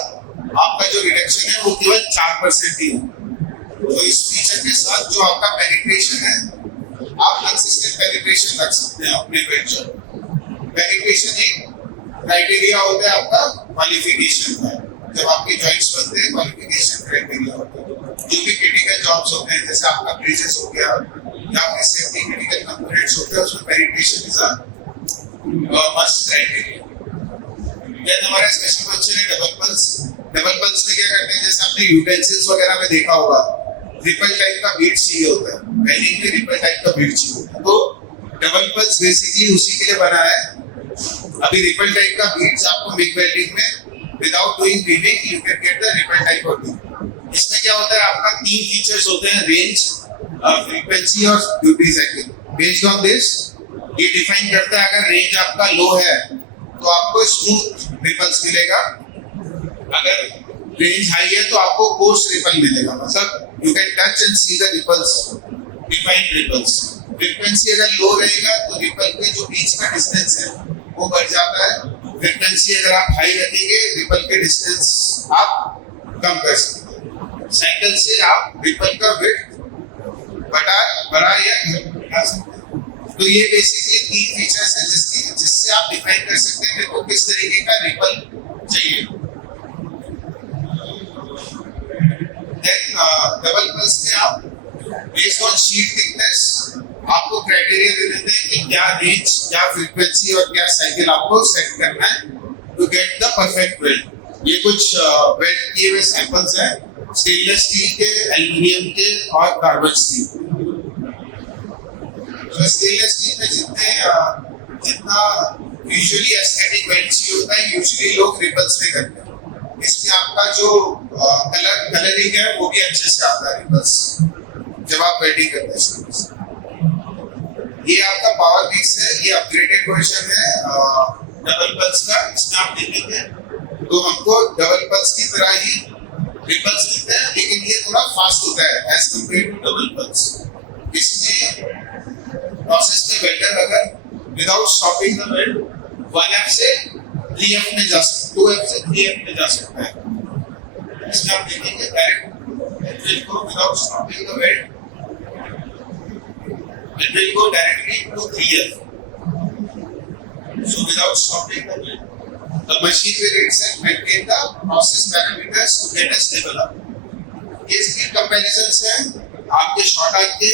आपका जो रिडक्शन है वो केवल 4% ही है। तो इस फीचर के साथ जो आपका पेनिट्रेशन है, आप कंसिस्टेंट पेनिट्रेशन रख सकते हैं अपने वेल्डर। पेनिट्रेशन एक क्राइटेरिया होता है आपका क्वालिफिकेशन का। जब आपके जॉइंट्स बनते हैं क्वालिफिकेशन क्राइटेरिया होता है। जो भी क्रिटिकल जॉब्स होते हैं, जैसे आपका ब्रिजेस हो गया या फिर सेफ्टी क्रिटिकल कंपोनेंट्स होते हैं, उसमें penetration is a must criteria. Then हमारा स्पेशल फंक्शन है डबल पल्स। डबल पल्स में क्या करते हैं, जैसे आपने यूटेंसिल्स वगैरह में देखा होगा, रिपल टाइप का बीट चाहिए होता है, वेल्डिंग में रिपल टाइप का बीट चाहिए होता है। तो डबल पल्स बेसिकली उसी के लिए बना है। अभी रिपल टाइप का बीट्स आपको मिग वेल्डिंग में without doing weaving you can get the ripple type of bead. इसमें क्या होता है, आपका 3 फीचर्स होते हैं, रेंज, फ्रीक्वेंसी और duty cycle. Based on this ये डिफाइन करता है, अगर रेंज आपका लो है तो आपको स्मूथ रिपल्स मिलेगा, अगर रेंज हाई है तो आपको कोर्स रिपल मिलेगा, मतलब you can touch and see the ripples, defined ripples. Frequency अगर लो रहेगा तो रिपल के जो बीच का डिस्टेंस है वो बढ़ जाता है। फ्रीक्वेंसी अगर आप हाई रखेंगे, रिपल के डिस्टेंस आप कम कर सकते हैं। साइकिल से आप रिपल का विड्थ बढ़ा या तो ये बेसिकली 3 फीचर्स है जिससे आप डिफाइन कर सकते हैं कि किस तरीके का रिपल चाहिए। देन डबल पल्स में आप बेस्ड ऑन शीट थिकनेस आपको क्राइटेरिया दे देते हैं कि क्या रेंज, क्या फ्रीक्वेंसी और क्या साइकिल आपको सेट करना है to get the perfect weld. ये कुछ वेल्ड किए हुए सैंपल्स हैं स्टेनलेस स्टील के, एल्यूमिनियम के और कार्बन स्टील। तो स्टेनलेस स्टील में जितना यूजुअली एस्थेटिक वेल्ड चाहिए होता है, यूजुअली लोग रिबल्स में करते हैं। इसमें आपका जो कलरिंग है वो भी अच्छे से आता है रिबल्स जब आप वेल्डिंग करते हैं। ये आपका पावर मिक्स है, ये अपग्रेडेड वर्जन है डबल पल्स का। इसमें आप देखेंगे तो हमको डबल पल्स की तरह ही रिपल्स मिलते हैं, लेकिन ये थोड़ा फास्ट होता है as compare to double pulse. इसमें प्रोसेस में वेल्डर अगर without stopping the weld 1F से 3F में जा सकता है, 2F से 3F में जा सकता है। इसमें आप देखेंगे direct will go without stopping the weld, it will go directly to 3F. So without stopping the wheel, the machine will itself maintain the process parameters to get a stable up. ये speed comparisons हैं आपके short arc के,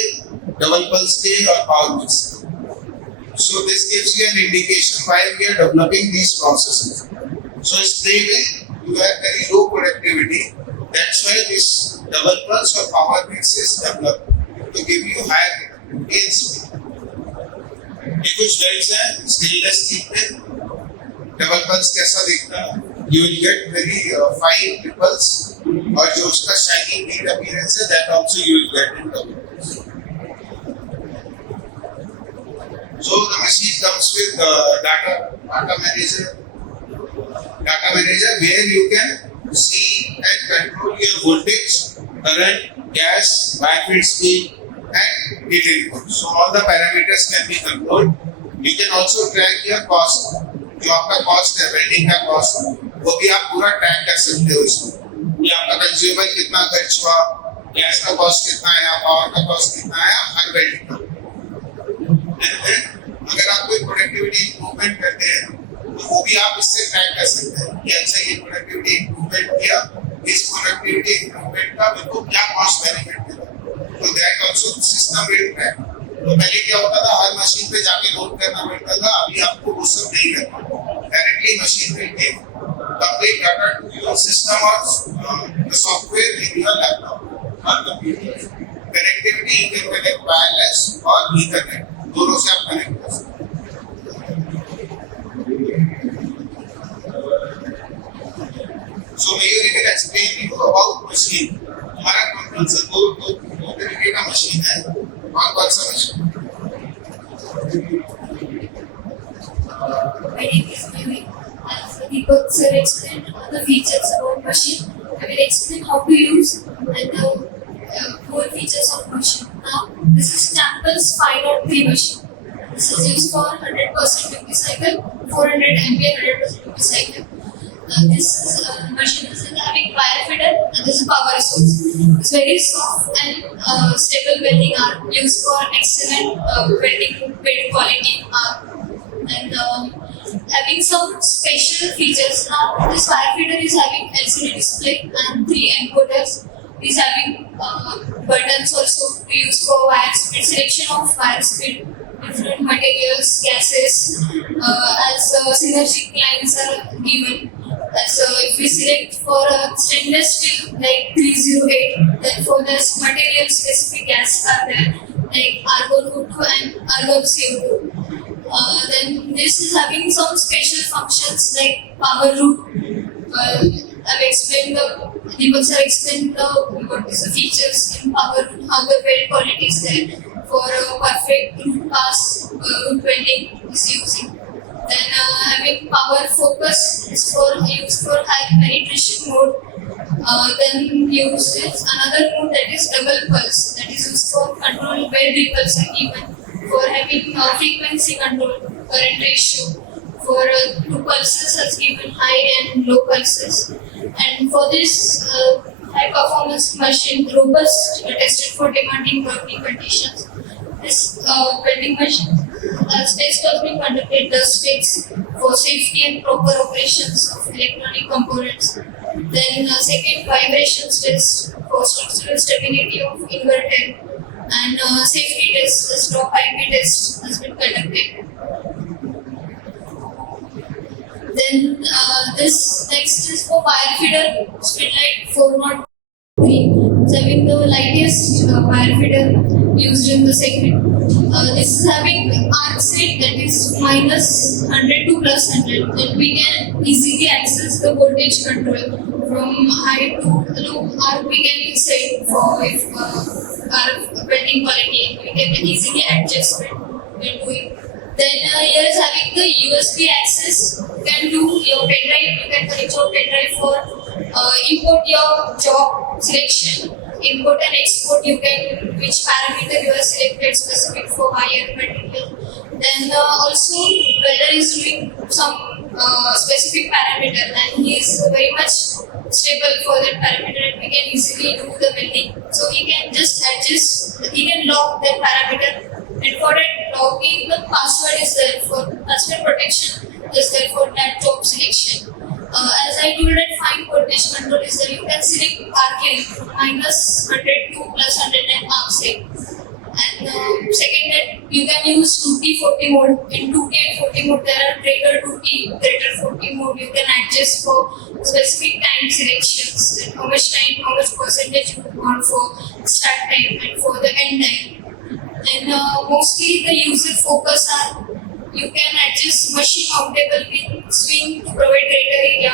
double pulse के और power mix. So this gives you an indication why we are developing these processes. So spray में you have very low productivity. That's why this double pulse or power mix is developed to give you higher gains। ये कुछ welds हैं stainless steel में। Double pulse कैसा दिखता है? You will get very fine ripples और जो उसका शाइनिंग नीट अपीयरेंस है that also you will get in double pulse। So the machine comes with data manager where you can see and control your voltage, current, gas, backfeed speed and heat input. So all the parameters can be controlled. You can also track your cost. जो आपका cost है, welding का cost, वो भी आप पूरा track कर सकते हो इसमें। ये आपका कंज्यूमर कितना खर्च हुआ, गैस का कॉस्ट कितना है, पावर का कॉस्ट कितना है हर वेल्डिंग का। अगर आप कोई प्रोडक्टिविटी इंप्रूवमेंट करते हैं तो वो भी आप इससे ट्रैक कर सकते हैं कि अच्छा ये प्रोडक्टिविटी इंप्रूवमेंट किया, इस प्रोडक्टिविटी इंप्रूवमेंट का मेरे को क्या कॉस्ट बेनिफिट मिला। तो that also system will track. तो पहले क्या होता था, हर मशीन पे जाके नोट करना पड़ता था, अभी आपको वो सब नहीं करना, directly machine will take complete data to your system और the software in your laptop और computer. Connectivity you can connect wireless और ईथरनेट, दोनों से आप कनेक्ट कर सकते हैं। So maybe we can explain you about machine। हमारा कौन सा दो तरीके का मशीन है, कौन सा machine? My name is Mimi. As Deepak sir explained the features about machine, I will explain how to use and the core features of machine. Now, this is Stample's 503 machine. This is used for 100% duty cycle, 400 ampere 100% duty cycle. This machine is having wire feeder and this is power source. It's very soft and stable welding arm used for excellent welding build quality arm and having some special features. Now this wire feeder is having LCD display and 3 encoders. It is having buttons also used for wire speed selection of wire speed, different materials, gases, as synergic lines are given. So if we select for a stainless steel like 308, then for this material specific gas are there like argon O2 and argon CO2. Then this is having some special functions like power root. I've explained Deepak sir explained what is the features in power root, how the weld quality is there for perfect root pass, root welding is using. Then having power focus is used for high penetration mode. Then used is another mode that is double pulse, that is used for control weld ripples and even for having frequency control, current ratio. For 2 pulses has given high and low pulses. And for this high performance machine, robust, tested for demanding working conditions. This welding machine test was being conducted, the tests for safety and proper operations of electronic components. Then second, vibrations test for structural stability of inverter, and safety test, the drop IP test has been conducted. Then this next is for wire feeder Speedlight 403. It's having the lightest wire feeder used in the segment. This is having arc rate that is minus 100 to plus 100. Then we can easily access the voltage control from high to low arc. We can set for if our welding quality, we can easily adjust it when doing. Then here is having the USB access. You can do your pen drive. You can connect your pen drive for import your job selection, import and export. You can which parameter you have selected specific for wire material. Then also welder is doing some specific parameter, and he is very much stable for that parameter, and we can easily do the welding. So he can just adjust. He can lock that parameter. And for that locking, the password is there for password protection is there for that job selection. As I told that fine voltage control is there, you can select RK minus 100 to plus 100 and arc rate. And second, that you can use 2T 40 mode. In 2T and 40 mode, there are greater 2T, greater 40 mode. You can adjust for specific time selections, and how much time, how much percentage you want for start time and for the end time. And mostly the user focus are you can adjust machine mountable with swing to provide greater area.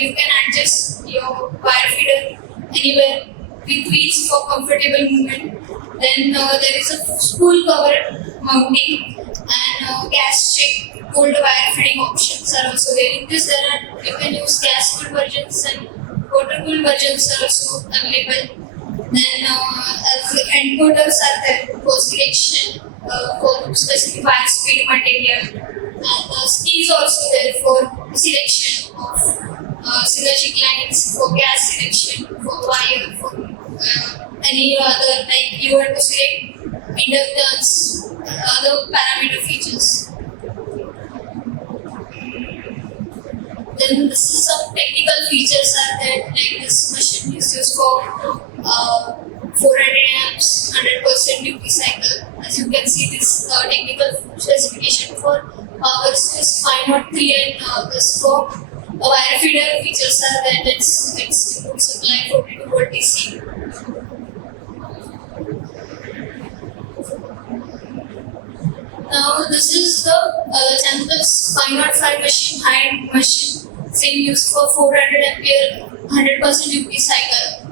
You can adjust your wire feeder anywhere with wheels for comfortable movement. Then there is a spool cover mounting and gas check cold wire feeding options are also there. In this there are you can use gas cooled versions and water cooled versions are also available. Then as encoders are there for selection for specific wire speed material, and skis also there for selection of synergic lines, for gas selection, for wire, for any other like you want to select inductance, other parameter features. Then this is some technical features are there, like this machine is used for 400 amps, 100% duty cycle. As you can see, this technical specification for power is 503, and this for wire feeder features are there. That's input supply 42 volt DC. Now this is the Champers 505 machine, high machine, same used for 400 ampere, 100% duty cycle.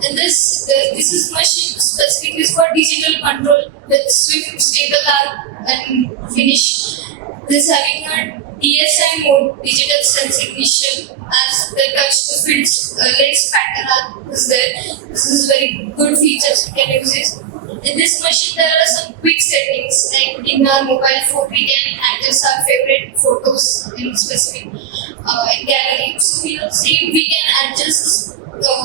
And this is machine specifically for digital control with swift, stable arc and finish. This having a DSI mode, digital sense ignition, as the touch to fields lens pattern arc is there. This is very good features, you can use this. In this machine there are some quick settings, like in our mobile phone we can adjust our favorite photos in specific in gallery. So we can adjust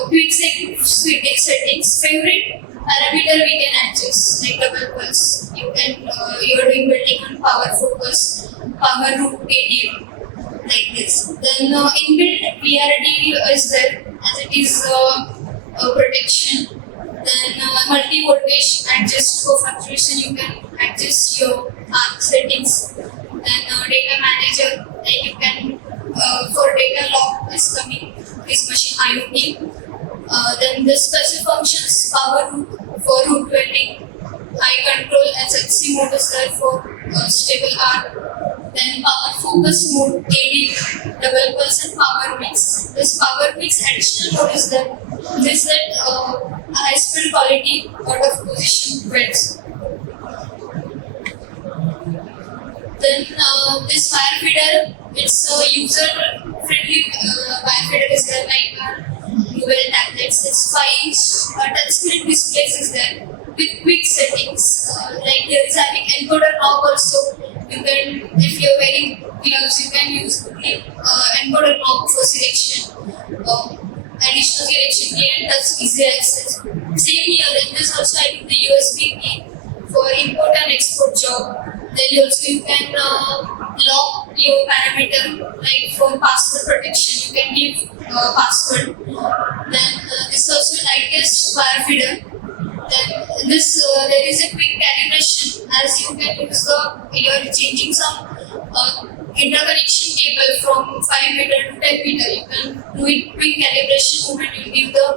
quick settings, favorite parameter we can adjust, like double pulse. You can you are doing building on power focus, power root AD, like this. Then inbuilt PRD is there, as it is protection. Then multi-voltage adjust for fluctuation, you can adjust your arc settings. Then data manager, then you can for data log is coming this machine IoT. Then the special functions, power root for root welding, high control SHC mode is there for stable arc. Then power focus mode, AD, double pulse and power mix. This power mix additional mode is there. This that high speed quality out of position welds. Then this wire feeder, it's a user friendly wire feeder is there, like mobile tablets. It's 5 touchscreen displays is there with quick settings. Like there is having encoder knob also. You can, if you're wearing gloves, you can use encoder knob for selection. Additional selection key and touch easy access. Same here, in this also having the USB key for import and export job. Then also you can lock your parameter, like for password protection, you can give password. Then this also lightest wire feeder. Then this there is a quick calibration, as you can use you are changing some interconnection cable from 5 meter to 10 meter. You can do it quick calibration movement. You give the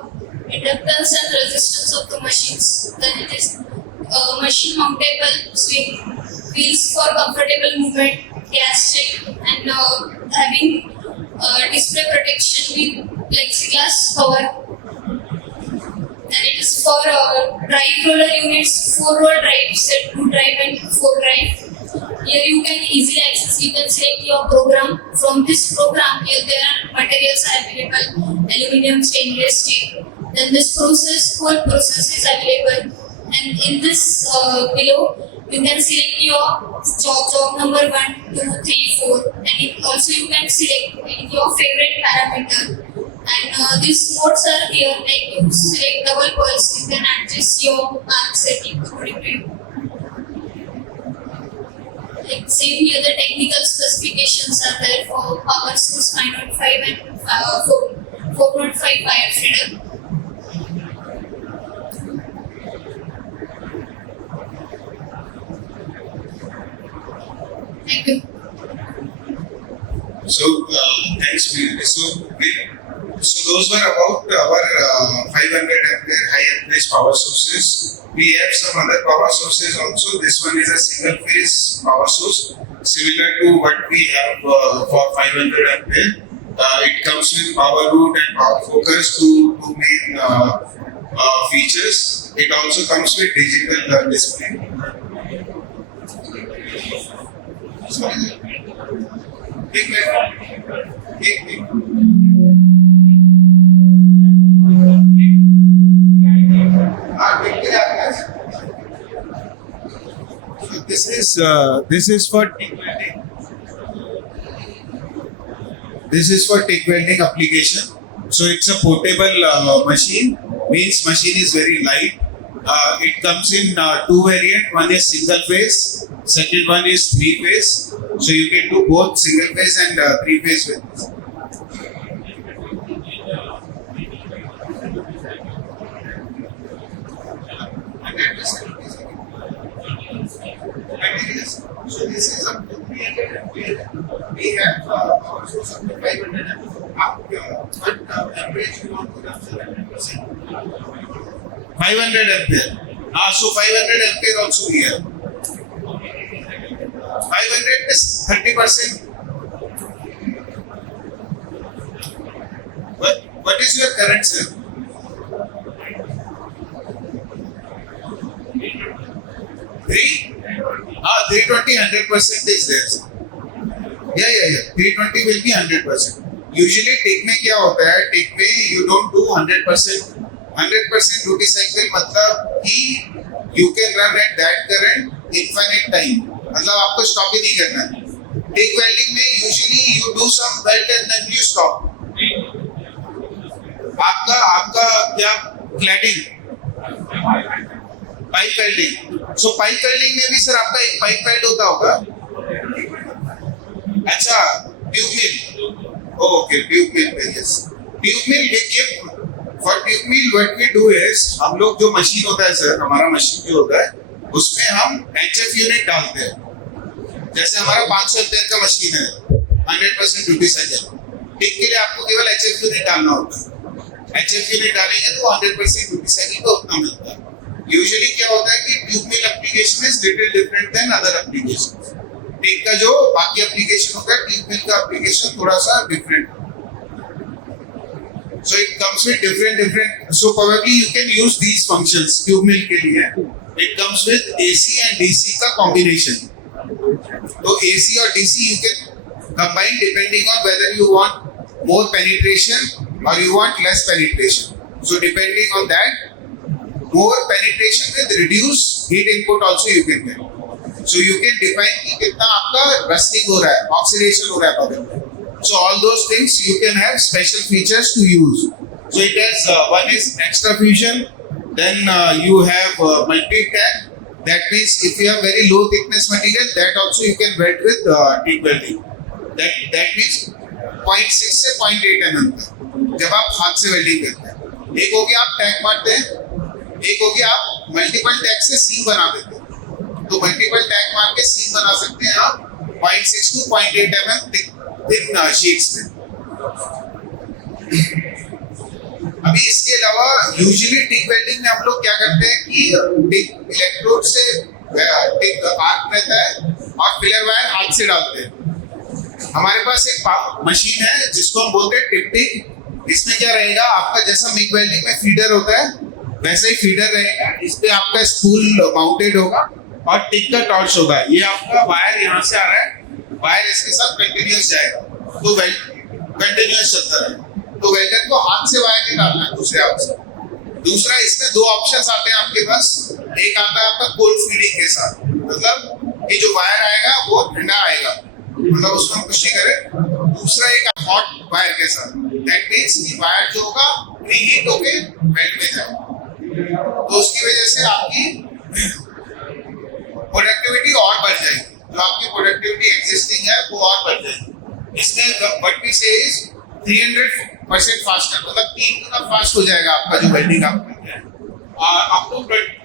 inductance and resistance of the machines. Then it is machine mountable swing, wheels for comfortable movement, gas check, and having display protection with plexiglass cover. And it is for drive roller units, 4-roll drive, set 2 drive and 4 drive. Here you can easily access, you can select your program. From this program, here there are materials available, aluminum, stainless steel. Then this whole process is available. And in this below, you can select your job number 1, 2, 3, 4. And also you can select your favorite parameter. And these modes are here, like you select double pulse, you can adjust your arc setting according to you. Like same here, the technical specifications are there for power source 5.5 and 4.5 wire feeder. Thank you. So thanks, Miri. So those were about our 500 ampere high amperage power sources. We have some other power sources also. This one is a single phase power source, similar to what we have for 500 ampere. It comes with power root and power focus, two main features. It also comes with digital display. Sorry. Take that. This is for TIG welding. This is for TIG welding application. So it's a portable machine. Means machine is very light. It comes in 2 variant. One is single phase. Second one is 3 phase. So you can do both single phase and 3 phase with this. So this is up to 300 ampere. We have power source up to 500 ampere. But average we want to capture 100%. 500 ampere. So 500 ampere also here. 500 is 30%. What is your current, sir? 320 100% is there. Yeah. 320 will be 100%. Usually टिक में क्या होता है? टिक में you don't do 100%. 100% duty cycle मतलब कि you can run at that current infinite time. मतलब आपको stop ही नहीं करना है. टिक welding में usually you do some weld and then you stop. आपका क्या cladding? Pipe welding. So pipe welding में भी सर आपका एक पाइप वेल्ड होता होगा. अच्छा, tube mill. Okay, tube mill पे yes. Tube mill we give for tube mill what we do is हम लोग जो मशीन होता है सर, हमारा मशीन जो होता है उसमें हम एचएफ यूनिट डालते हैं. जैसे हमारा 500 एम्पीयर का मशीन है, 100% ड्यूटी साइकिल. टिक के लिए आपको केवल एचएफ यूनिट डालना होता है. एचएफ यूनिट डालेंगे तो 100% ड्यूटी साइकिल को उतना मिलता है. यूजुअली क्या होता है कि tube mill application is little different than other applications. TIG का जो बाकी एप्लीकेशन होता है, ट्यूब मिल का एप्लीकेशन थोड़ा सा different. So it comes with different so probably you can use these functions tube mill के लिए. It comes with AC and DC का कॉम्बिनेशन. तो एसी और DC you can combine depending on whether you want more penetration or you want less penetration. So depending on that, more penetration with reduced heat input also you can get. So you can define कि कितना आपका rusting हो रहा है, oxidation हो रहा है बगल में. So all those things you can have special features to use. So it has one is extra fusion, then you have multi-tap, That means if you have very low thickness material, that also you can weld with TIG welding. That means 0.6 से 0.8 mm तक जब आप हाथ से welding करते हैं। एक हो गया आप टैग मारते हैं, एक हो गया आप मल्टीपल टैग से सीम बना देते हैं। तो मल्टीपल टैग मार के सीम बना सकते हैं आप 0.6 to 0.8 mm थिन शीट्स में। अभी इसके अलावा यूजुअली टिक वेल्डिंग में हम लोग क्या करते हैं कि टिक इलेक्ट्रोड से टिक आर्क रहता है और फिलर वायर हाथ से डालते हैं। हमारे पास एक मशीन है जिसको हम बोलते हैं टिप टिक। इसमें क्या रहेगा, आपका जैसा मिग वेल्डिंग में फीडर होता है वैसा ही फीडर रहेगा। इस पे आपका स्पूल माउंटेड होगा और टिक का टॉर्च होगा। ये आपका वायर यहाँ से आ रहा है, वायर इसके साथ कंटिन्यूस जाएगा, तो कंटिन्यूस चलता रहेगा। तो वेल्डर को हाथ से वायर नहीं डालना है दूसरे हाथ से। दूसरा, इसमें दो ऑप्शंस आते हैं आपके पास। एक आता है आपका कोल्ड फीडिंग के साथ, मतलब ये जो वायर आएगा वो ठंडा आएगा, मतलब उसको हम कुछ नहीं करें। दूसरा एक हॉट वायर के साथ, दैट मींस कि वायर जो होगा प्रीहीट होके वेल्ड में जाएगा। तो उसकी वजह से आपकी प्रोडक्टिविटी और बढ़ जाएगी। जो आपकी प्रोडक्टिविटी एग्जिस्टिंग है वो और बढ़ जाएगी। इसमें व्हाट वी से इज 300% फास्टर, मतलब 3 गुना फास्ट हो जाएगा आपका जो वेल्डिंग आप करते हैं। Up to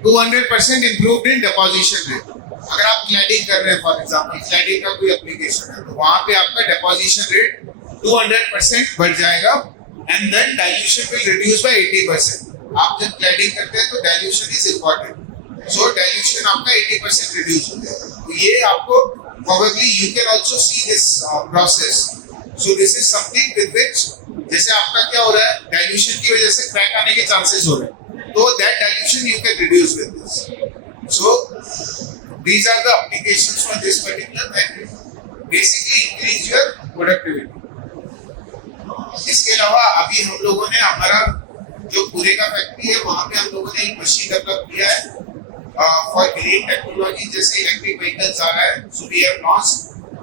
200% improved in deposition rate. अगर आप क्लैडिंग कर रहे हैं, फॉर एग्जांपल क्लैडिंग का कोई एप्लीकेशन है, तो वहां पे आपका डिपोजिशन रेट 200% बढ़ जाएगा। And then dilution will reduce by 80%। आप जब क्लैडिंग करते हैं तो dilution is important, so dilution आपका 80% रिड्यूस हो जाएगा। तो ये आपको probably you can also see this process. So this is something with which, जैसे आपका क्या हो रहा है, डाइल्यूशन की वजह से क्रैक आने के चांसेस हो रहे हैं, तो that dilution you can reduce with this. So these are the applications for this particular method. Basically increase your productivity. इसके अलावा अभी हम लोगों ने हमारा जो पूरे का फैक्ट्री है वहाँ पे हम लोगों ने एक मशीन डेवलप किया है फॉर ग्रीन टेक्नोलॉजी। जैसे इलेक्ट्रिक व्हीकल्स आ रहा है, so we have launched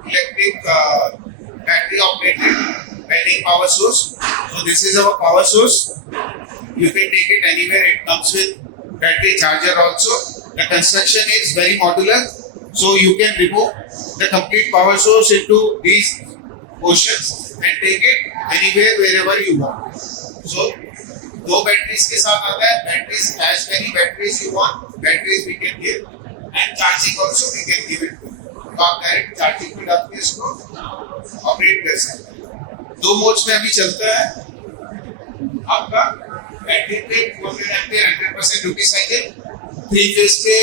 electric battery operated welding power source. So this is our power source. You can take it anywhere. It comes with battery charger also. The construction is very modular, so you can remove the complete power source into these portions and take it anywhere wherever you want. So दो batteries के साथ आता है, batteries as many batteries you want, batteries we can give and charging also we can give it. तो आप direct charging पे डाल के इसको ऑपरेट कर सकते हैं। दो मोड्स में अभी चलता है आपका बैटरी पे 200 एम्पीयर 100% ड्यूटी साइकिल, 3 फेज पे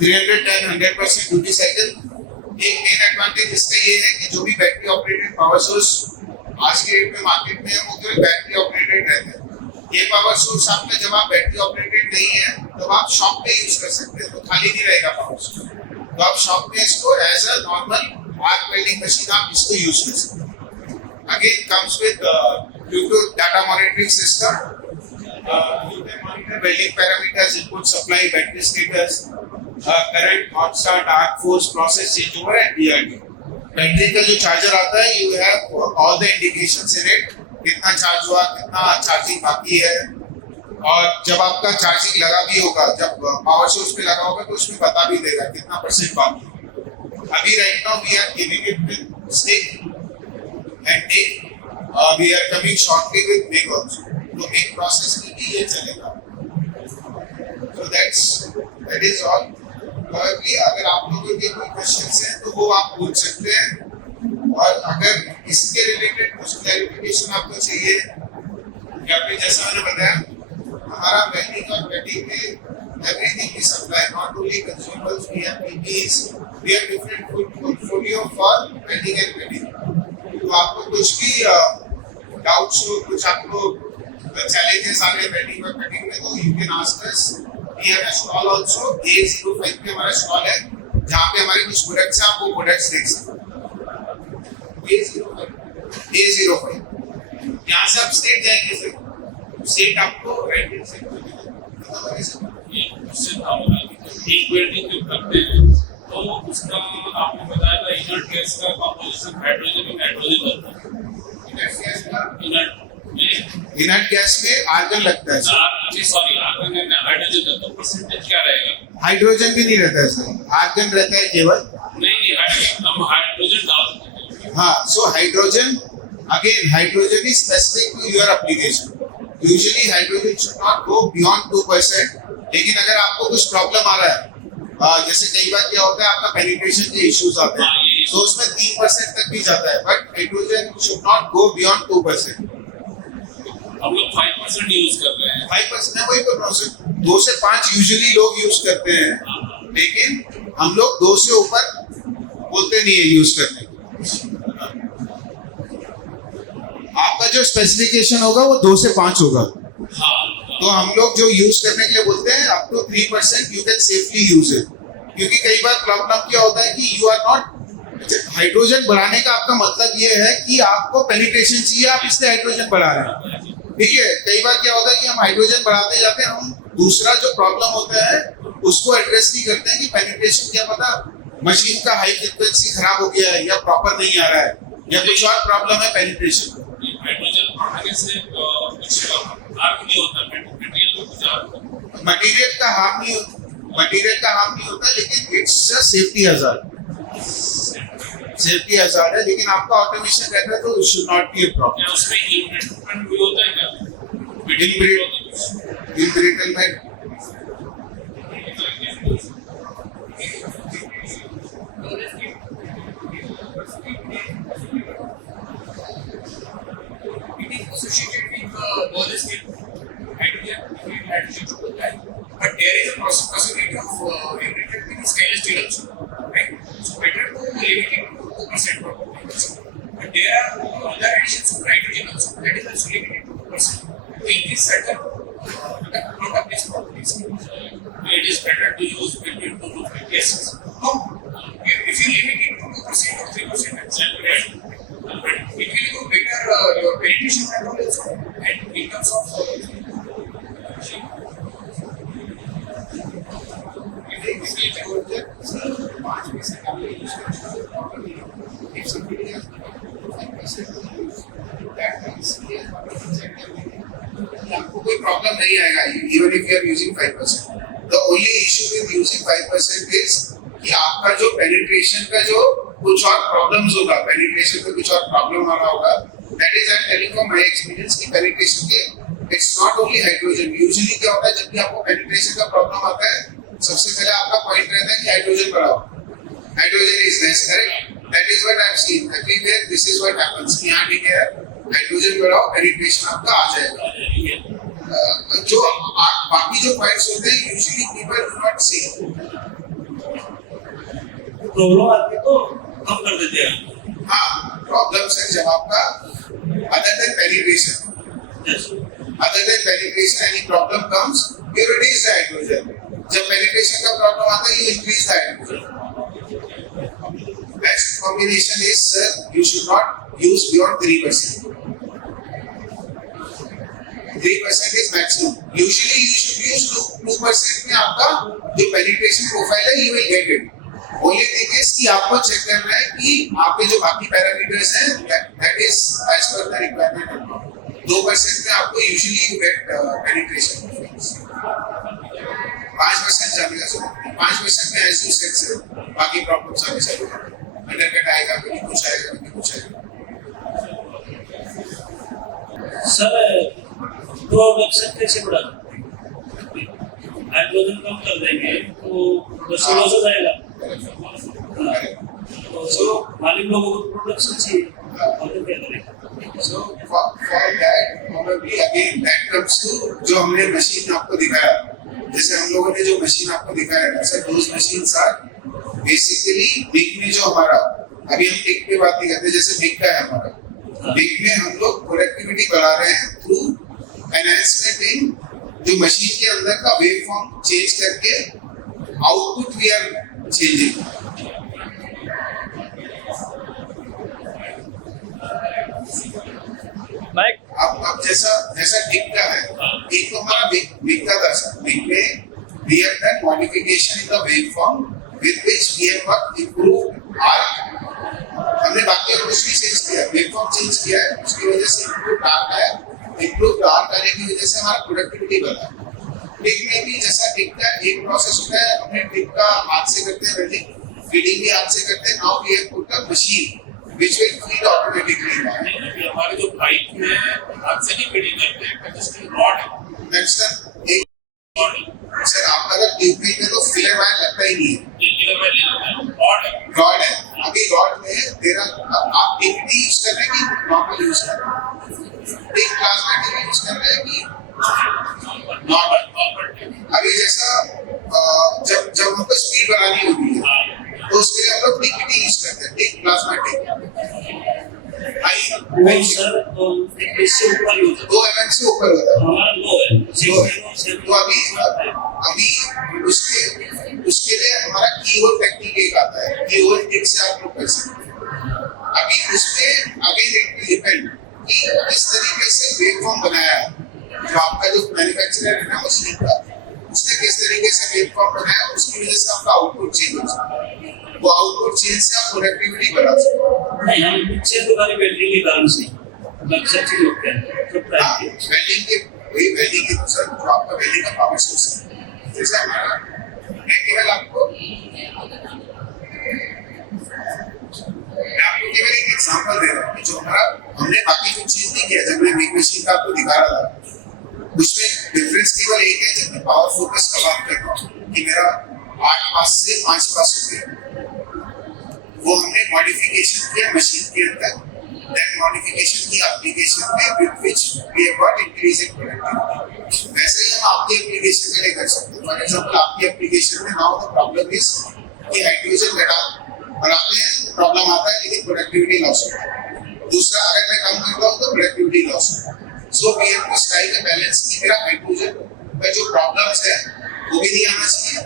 310 100% ड्यूटी साइकिल। एक मेन एडवांटेज इसका ये है कि जो भी बैटरी ऑपरेटेड पावर सोर्स आज के डेट में मार्केट में है वो केवल बैटरी ऑपरेटेड रहते हैं। ये पावर सोर्स आपका जब आप बैटरी ऑपरेटेड नहीं है तो आप शॉप पे यूज कर सकते हैं, तो खाली नहीं रहेगा पावर सोर्स। तो आप शॉप में इसको as a normal arc welding machine आप इसको यूज कर सकते हैं। Again comes with Bluetooth data monitoring system. You can monitor welding parameters, input supply, battery status, current, hot start, arc force, process changeover and DRT. Battery का जो charger आता है, you have all the indications in it, कितना charge हुआ, कितना charging बाकी है, और जब आपका चार्जिंग लगा भी होगा, जब पावर सोर्स पे लगा होगा तो उसमें बता भी देगा कितना % बाकी है। अभी right now we are giving it with stick and TIG, we are coming shortly with MIG also. तो मिग प्रोसेस में भी ये चलेगा। So that is all. अगर आप लोगों के कोई क्वेश्चंस हैं तो वो आप पूछ सकते हैं, और अगर इसके रिलेटेड कुछ क्लैरिफिकेशन आपको चाहिए, या फिर जैसा मैंने बताया हमारा वेल्डिंग और कटिंग में everything we supply, not only consumables, we have PPEs, we have different portfolio for welding and cutting. तो आपको कुछ भी डाउट्स हो, कुछ आपको चैलेंजेस आ रहे वेल्डिंग और कटिंग में, तो you can ask us. We have a stall also, A05 पे हमारा स्टॉल है जहाँ पे हमारे कुछ प्रोडक्ट्स हैं, आप वो प्रोडक्ट्स देख सकते हैं। A05 यहाँ से आप स्टेट जाएंगे सर, स्टेट आपको रेंटेड से एक वेल्डिंग जब करते हैं तो उसका आपने बताया था इनर्ट गैस का कंपोजिशन हाइड्रोजन होता है। इनर्ट गैस में आर्गन लगता है। सॉरी, आर्गन एंड हाइड्रोजन का परसेंटेज क्या रहेगा? हाइड्रोजन भी नहीं रहता है सर, आर्गन रहता है केवल। नहीं हम हाइड्रोजन डाल सकते हैं। हाँ, so hydrogen, again, hydrogen is specific to your application. Usually hydrogen should not go beyond 2%. लेकिन अगर आपको कुछ प्रॉब्लम आ रहा है, जैसे कई बार क्या होता है आपका पेनिट्रेशन के इश्यूज आते हैं, तो उसमें 3% तक भी जाता है, but hydrogen should not go beyond 2%। हम लोग 5% यूज कर रहे हैं। 5% है, वही बोल रहा हूँ सर, 2 से 5 यूजुअली लोग यूज करते हैं, लेकिन हम लोग 2 से ऊपर बोलते नहीं है यूज करने को। आपका जो स्पेसिफिकेशन होगा वो 2 से 5 होगा, तो हम लोग जो यूज करने के लिए बोलते हैं up to 3% you can safely use it. क्योंकि कई बार प्रॉब्लम क्या होता है कि यू आर नॉट, हाइड्रोजन बढ़ाने का आपका मतलब ये है कि आपको पेनिट्रेशन चाहिए, आप इसलिए हाइड्रोजन बढ़ा रहे हैं, ठीक है। कई बार क्या होता है कि हम हाइड्रोजन बढ़ाते जाते हैं, हम दूसरा जो प्रॉब्लम होता है उसको एड्रेस नहीं करते हैं कि पेनिट्रेशन क्या पता मशीन का हाई फ्रीक्वेंसी खराब हो गया है या प्रॉपर नहीं आ रहा है या कुछ और प्रॉब्लम है पेनिट्रेशन। हाइड्रोजन बढ़ाने से कुछ हार्म नहीं होता, मटेरियल का हार्म नहीं होता, लेकिन इट्स अ सेफ्टी हजार्ड है, लेकिन आपका ऑटोमेशन रहता है तो it should not be a problem. उसमें इनब्रेटलमेंट भी होता है क्या? इनब्रेटलमेंट associated with molecule hydrogen होता है, but there is a possibility of irritating stainless steel also, right? So better to limit it to 2% or 2%. But there are other additions of hydrogen also, that is also limited to 2% to increase certain amount of these properties. It is better to use between 2 to 5 gases. No, if you limit it to 2% or 3%, that's right. But it will go better your penetration control also, and in terms of आपको कोई problem नहीं आएगा even if you are using 5%। The only issue with using 5% is कि आपका जो penetration का जो कुछ और प्रॉब्लम्स होगा, पेनिट्रेशन में कुछ और प्रॉब्लम आ रहा होगा, that is I am telling from my experience कि पेनिट्रेशन के it's not only hydrogen. Usually क्या होता है जब भी आपको पेनिट्रेशन का प्रॉब्लम आता है, सबसे पहले आपका पॉइंट रहता है कि हाइड्रोजन बढ़ाओ, hydrogen is less, correct? That is what I have seen everywhere, this is what happens कि यहां ठीक है हाइड्रोजन बढ़ाओ, पेनिट्रेशन आपका आ जाएगा। जो बाकी जो पॉइंट्स होते हैं usually people do not see. Problem आती है तो कम कर देते हैं। हाँ, प्रॉब्लम्स है जब आपका other than penetration any problem comes, you reduce the hydrogen. जब पेनिट्रेशन का प्रॉब्लम आता है, you increase the hydrogen. Best combination is sir you should not use beyond 3%। 3% is maximum. Usually you should use 2% में आपका जो penetration profile है, you will get it. Only thing is कि आपको चेक करना है कि आपके जो बाकी पैरामीटर्स हैं, that is as per the requirement. 2% में आपको usually you get penetration profiles. 5% जानेगा सर, 5% में as you said sir, बाकी problems आगे चलेगा, undercut आएगा, कभी कुछ आएगा। सर प्रोडक्शन कैसे बढ़ाना? हाइड्रोजन कम कर देंगे तो स्लो हो जाएगा। तो मालिक लोगों को प्रोडक्शन चाहिए, और क्या करें? So for that probably again that comes to जो हमने मशीन आपको दिखाया, जैसे हम लोगों ने जो मशीन आपको दिखाया ना sir, those machines are basically big में जो हमारा, अभी हम बिग पे बात नहीं करते, जैसे बिग का है हमारा, बिग में हम लोग प्रोडक्टिविटी बढ़ा रहे हैं थ्रू एनहांसमेंट इन जो मशीन के अंदर का वेव फॉर्म चेंज करके आउटपुट वी आर चेंजिंग। अब जैसा बिग का है, एक तो हमारा बिग का था सर, बिग में we have done modification in the wave form with which we have got improved arc. हमने बाकी कुछ भी चेंज किया, वेव फॉर्म चेंज किया है, उसकी वजह से इंप्रूव्ड आर्क आया, इंप्रूव्ड आर्क आने की वजह से हमारा प्रोडक्टिविटी बढ़ा। टिक में भी जैसा टिक का एक प्रोसेस होता है, अपने टिक का हाथ से करते हैं वेल्डिंग, फीडिंग भी हाथ से करते हैं. Now we have put a machine which will feed automatically. हमारे जो पाइप में हाथ से नहीं फिटिंग करते हैं, जस्ट रॉड है. Next sir, एक सर आपका अगर ट्यूबवेल में तो फिलर वायर लगता ही नहीं है, रॉड है. अभी रॉड में तेरा आप टिकटी यूज कर रहे हैं कि नॉर्मल यूज कर रहे हैं, टिक प्लाज्मा टिक यूज कर रहे हैं कि नॉर्मल. अभी जैसा जब हमको स्पीड बढ़ानी होती है तो उसके लिए हम लोग टिकटी यूज करते हैं, टिक प्लाज्मा टिक. सर तो इससे ऊपर ही होता 2 mm से ऊपर होता है. हमारा लो है तो अभी उसके लिए हमारा की होल टेक्निक एक आता है, की होल टिप से आप लोग कर सकते हैं. अभी उसमें अगेन इट विल डिपेंड कि किस तरीके से वेवफॉर्म बनाया है, जो आपका जो मैन्युफैक्चरर है ना मशीन का, उसने किस तरीके से वेवफॉर्म बनाया, उसकी वजह से आपका आउटपुट चेंज हो सकता है. वो आउटपुट चेंज से आप प्रोडक्टिविटी बढ़ा सकते हैं. नहीं हम पीछे तो खाली बैटरी के कारण से मतलब सच्ची लोग क्या है वेल्डिंग के वही वेल्डिंग के दूसरा जो आपका वेल्डिंग का पावर सोर्स है, जैसे हमारा मैं केवल आपको एक एग्जांपल दे रहा हूँ जो हमारा हमने बाकी कुछ चीज नहीं किया. जब मैं बिग मशीन का आपको दिखा रहा था उसमें डिफरेंस केवल एक है, जब मैं पावर फोकस का बात कर रहा हूँ कि मेरा 8 पास से 5 पास हो गया, वो हमने मॉडिफिकेशन किया मशीन के अंदर. दैट मॉडिफिकेशन की एप्लीकेशन में with which we have got increase in productivity. वैसे ही हम आपकी एप्लीकेशन के लिए कर सकते हैं. फॉर एग्जांपल आपकी एप्लीकेशन में नाउ द प्रॉब्लम इज कि हाइड्रोजन बढ़ाते हैं प्रॉब्लम आता है लेकिन प्रोडक्टिविटी लॉस होता है. दूसरा अगर मैं काम करता हूँ तो प्रोडक्टिविटी लॉस होता है. So we have to strike a balance कि मेरा हाइड्रोजन में जो प्रॉब्लम्स है वो भी नहीं आना चाहिए,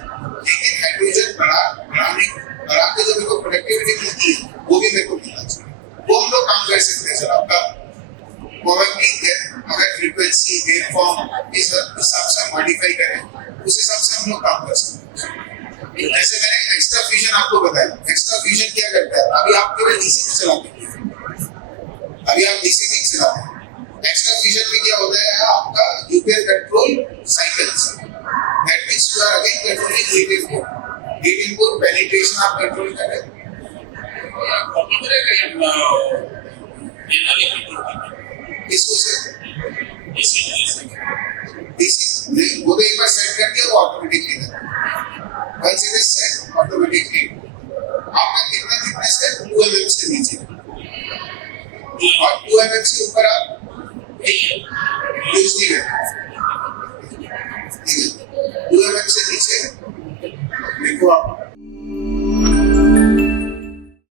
लेकिन हाइड्रोजन बढ़ा के जो मेरे को प्रोडक्टिविटी मिलती है वो भी मेरे को मिलना चाहिए. वो हम लोग काम कर सकते हैं सर. आपका प्रोबेबली अगर फ्रीक्वेंसी वेवफॉर्म इस हिसाब से मॉडिफाई करें उस हिसाब से हम लोग काम कर सकते हैं. जैसे मैंने एक्स्ट्रा फ्यूजन आपको बताया, एक्स्ट्रा फ्यूजन क्या करता है, अभी आप केवल डीसी में चलाते हैं, अभी आप डीसी में चलाते हैं. एक्स्ट्रा फ्यूजन में क्या होता है, आपका you can control cycles, that means you are again controlling heat input penetration आप कंट्रोल कर रहे हैं. इसको से डीसी वो तो एक बार सेट कर दिया वो ऑटोमेटिकली करता है. Once it is set, automatically आपका कितना थिकनेस है 2 mm से नीचे और 2 mm से ऊपर आप यूज नहीं करते.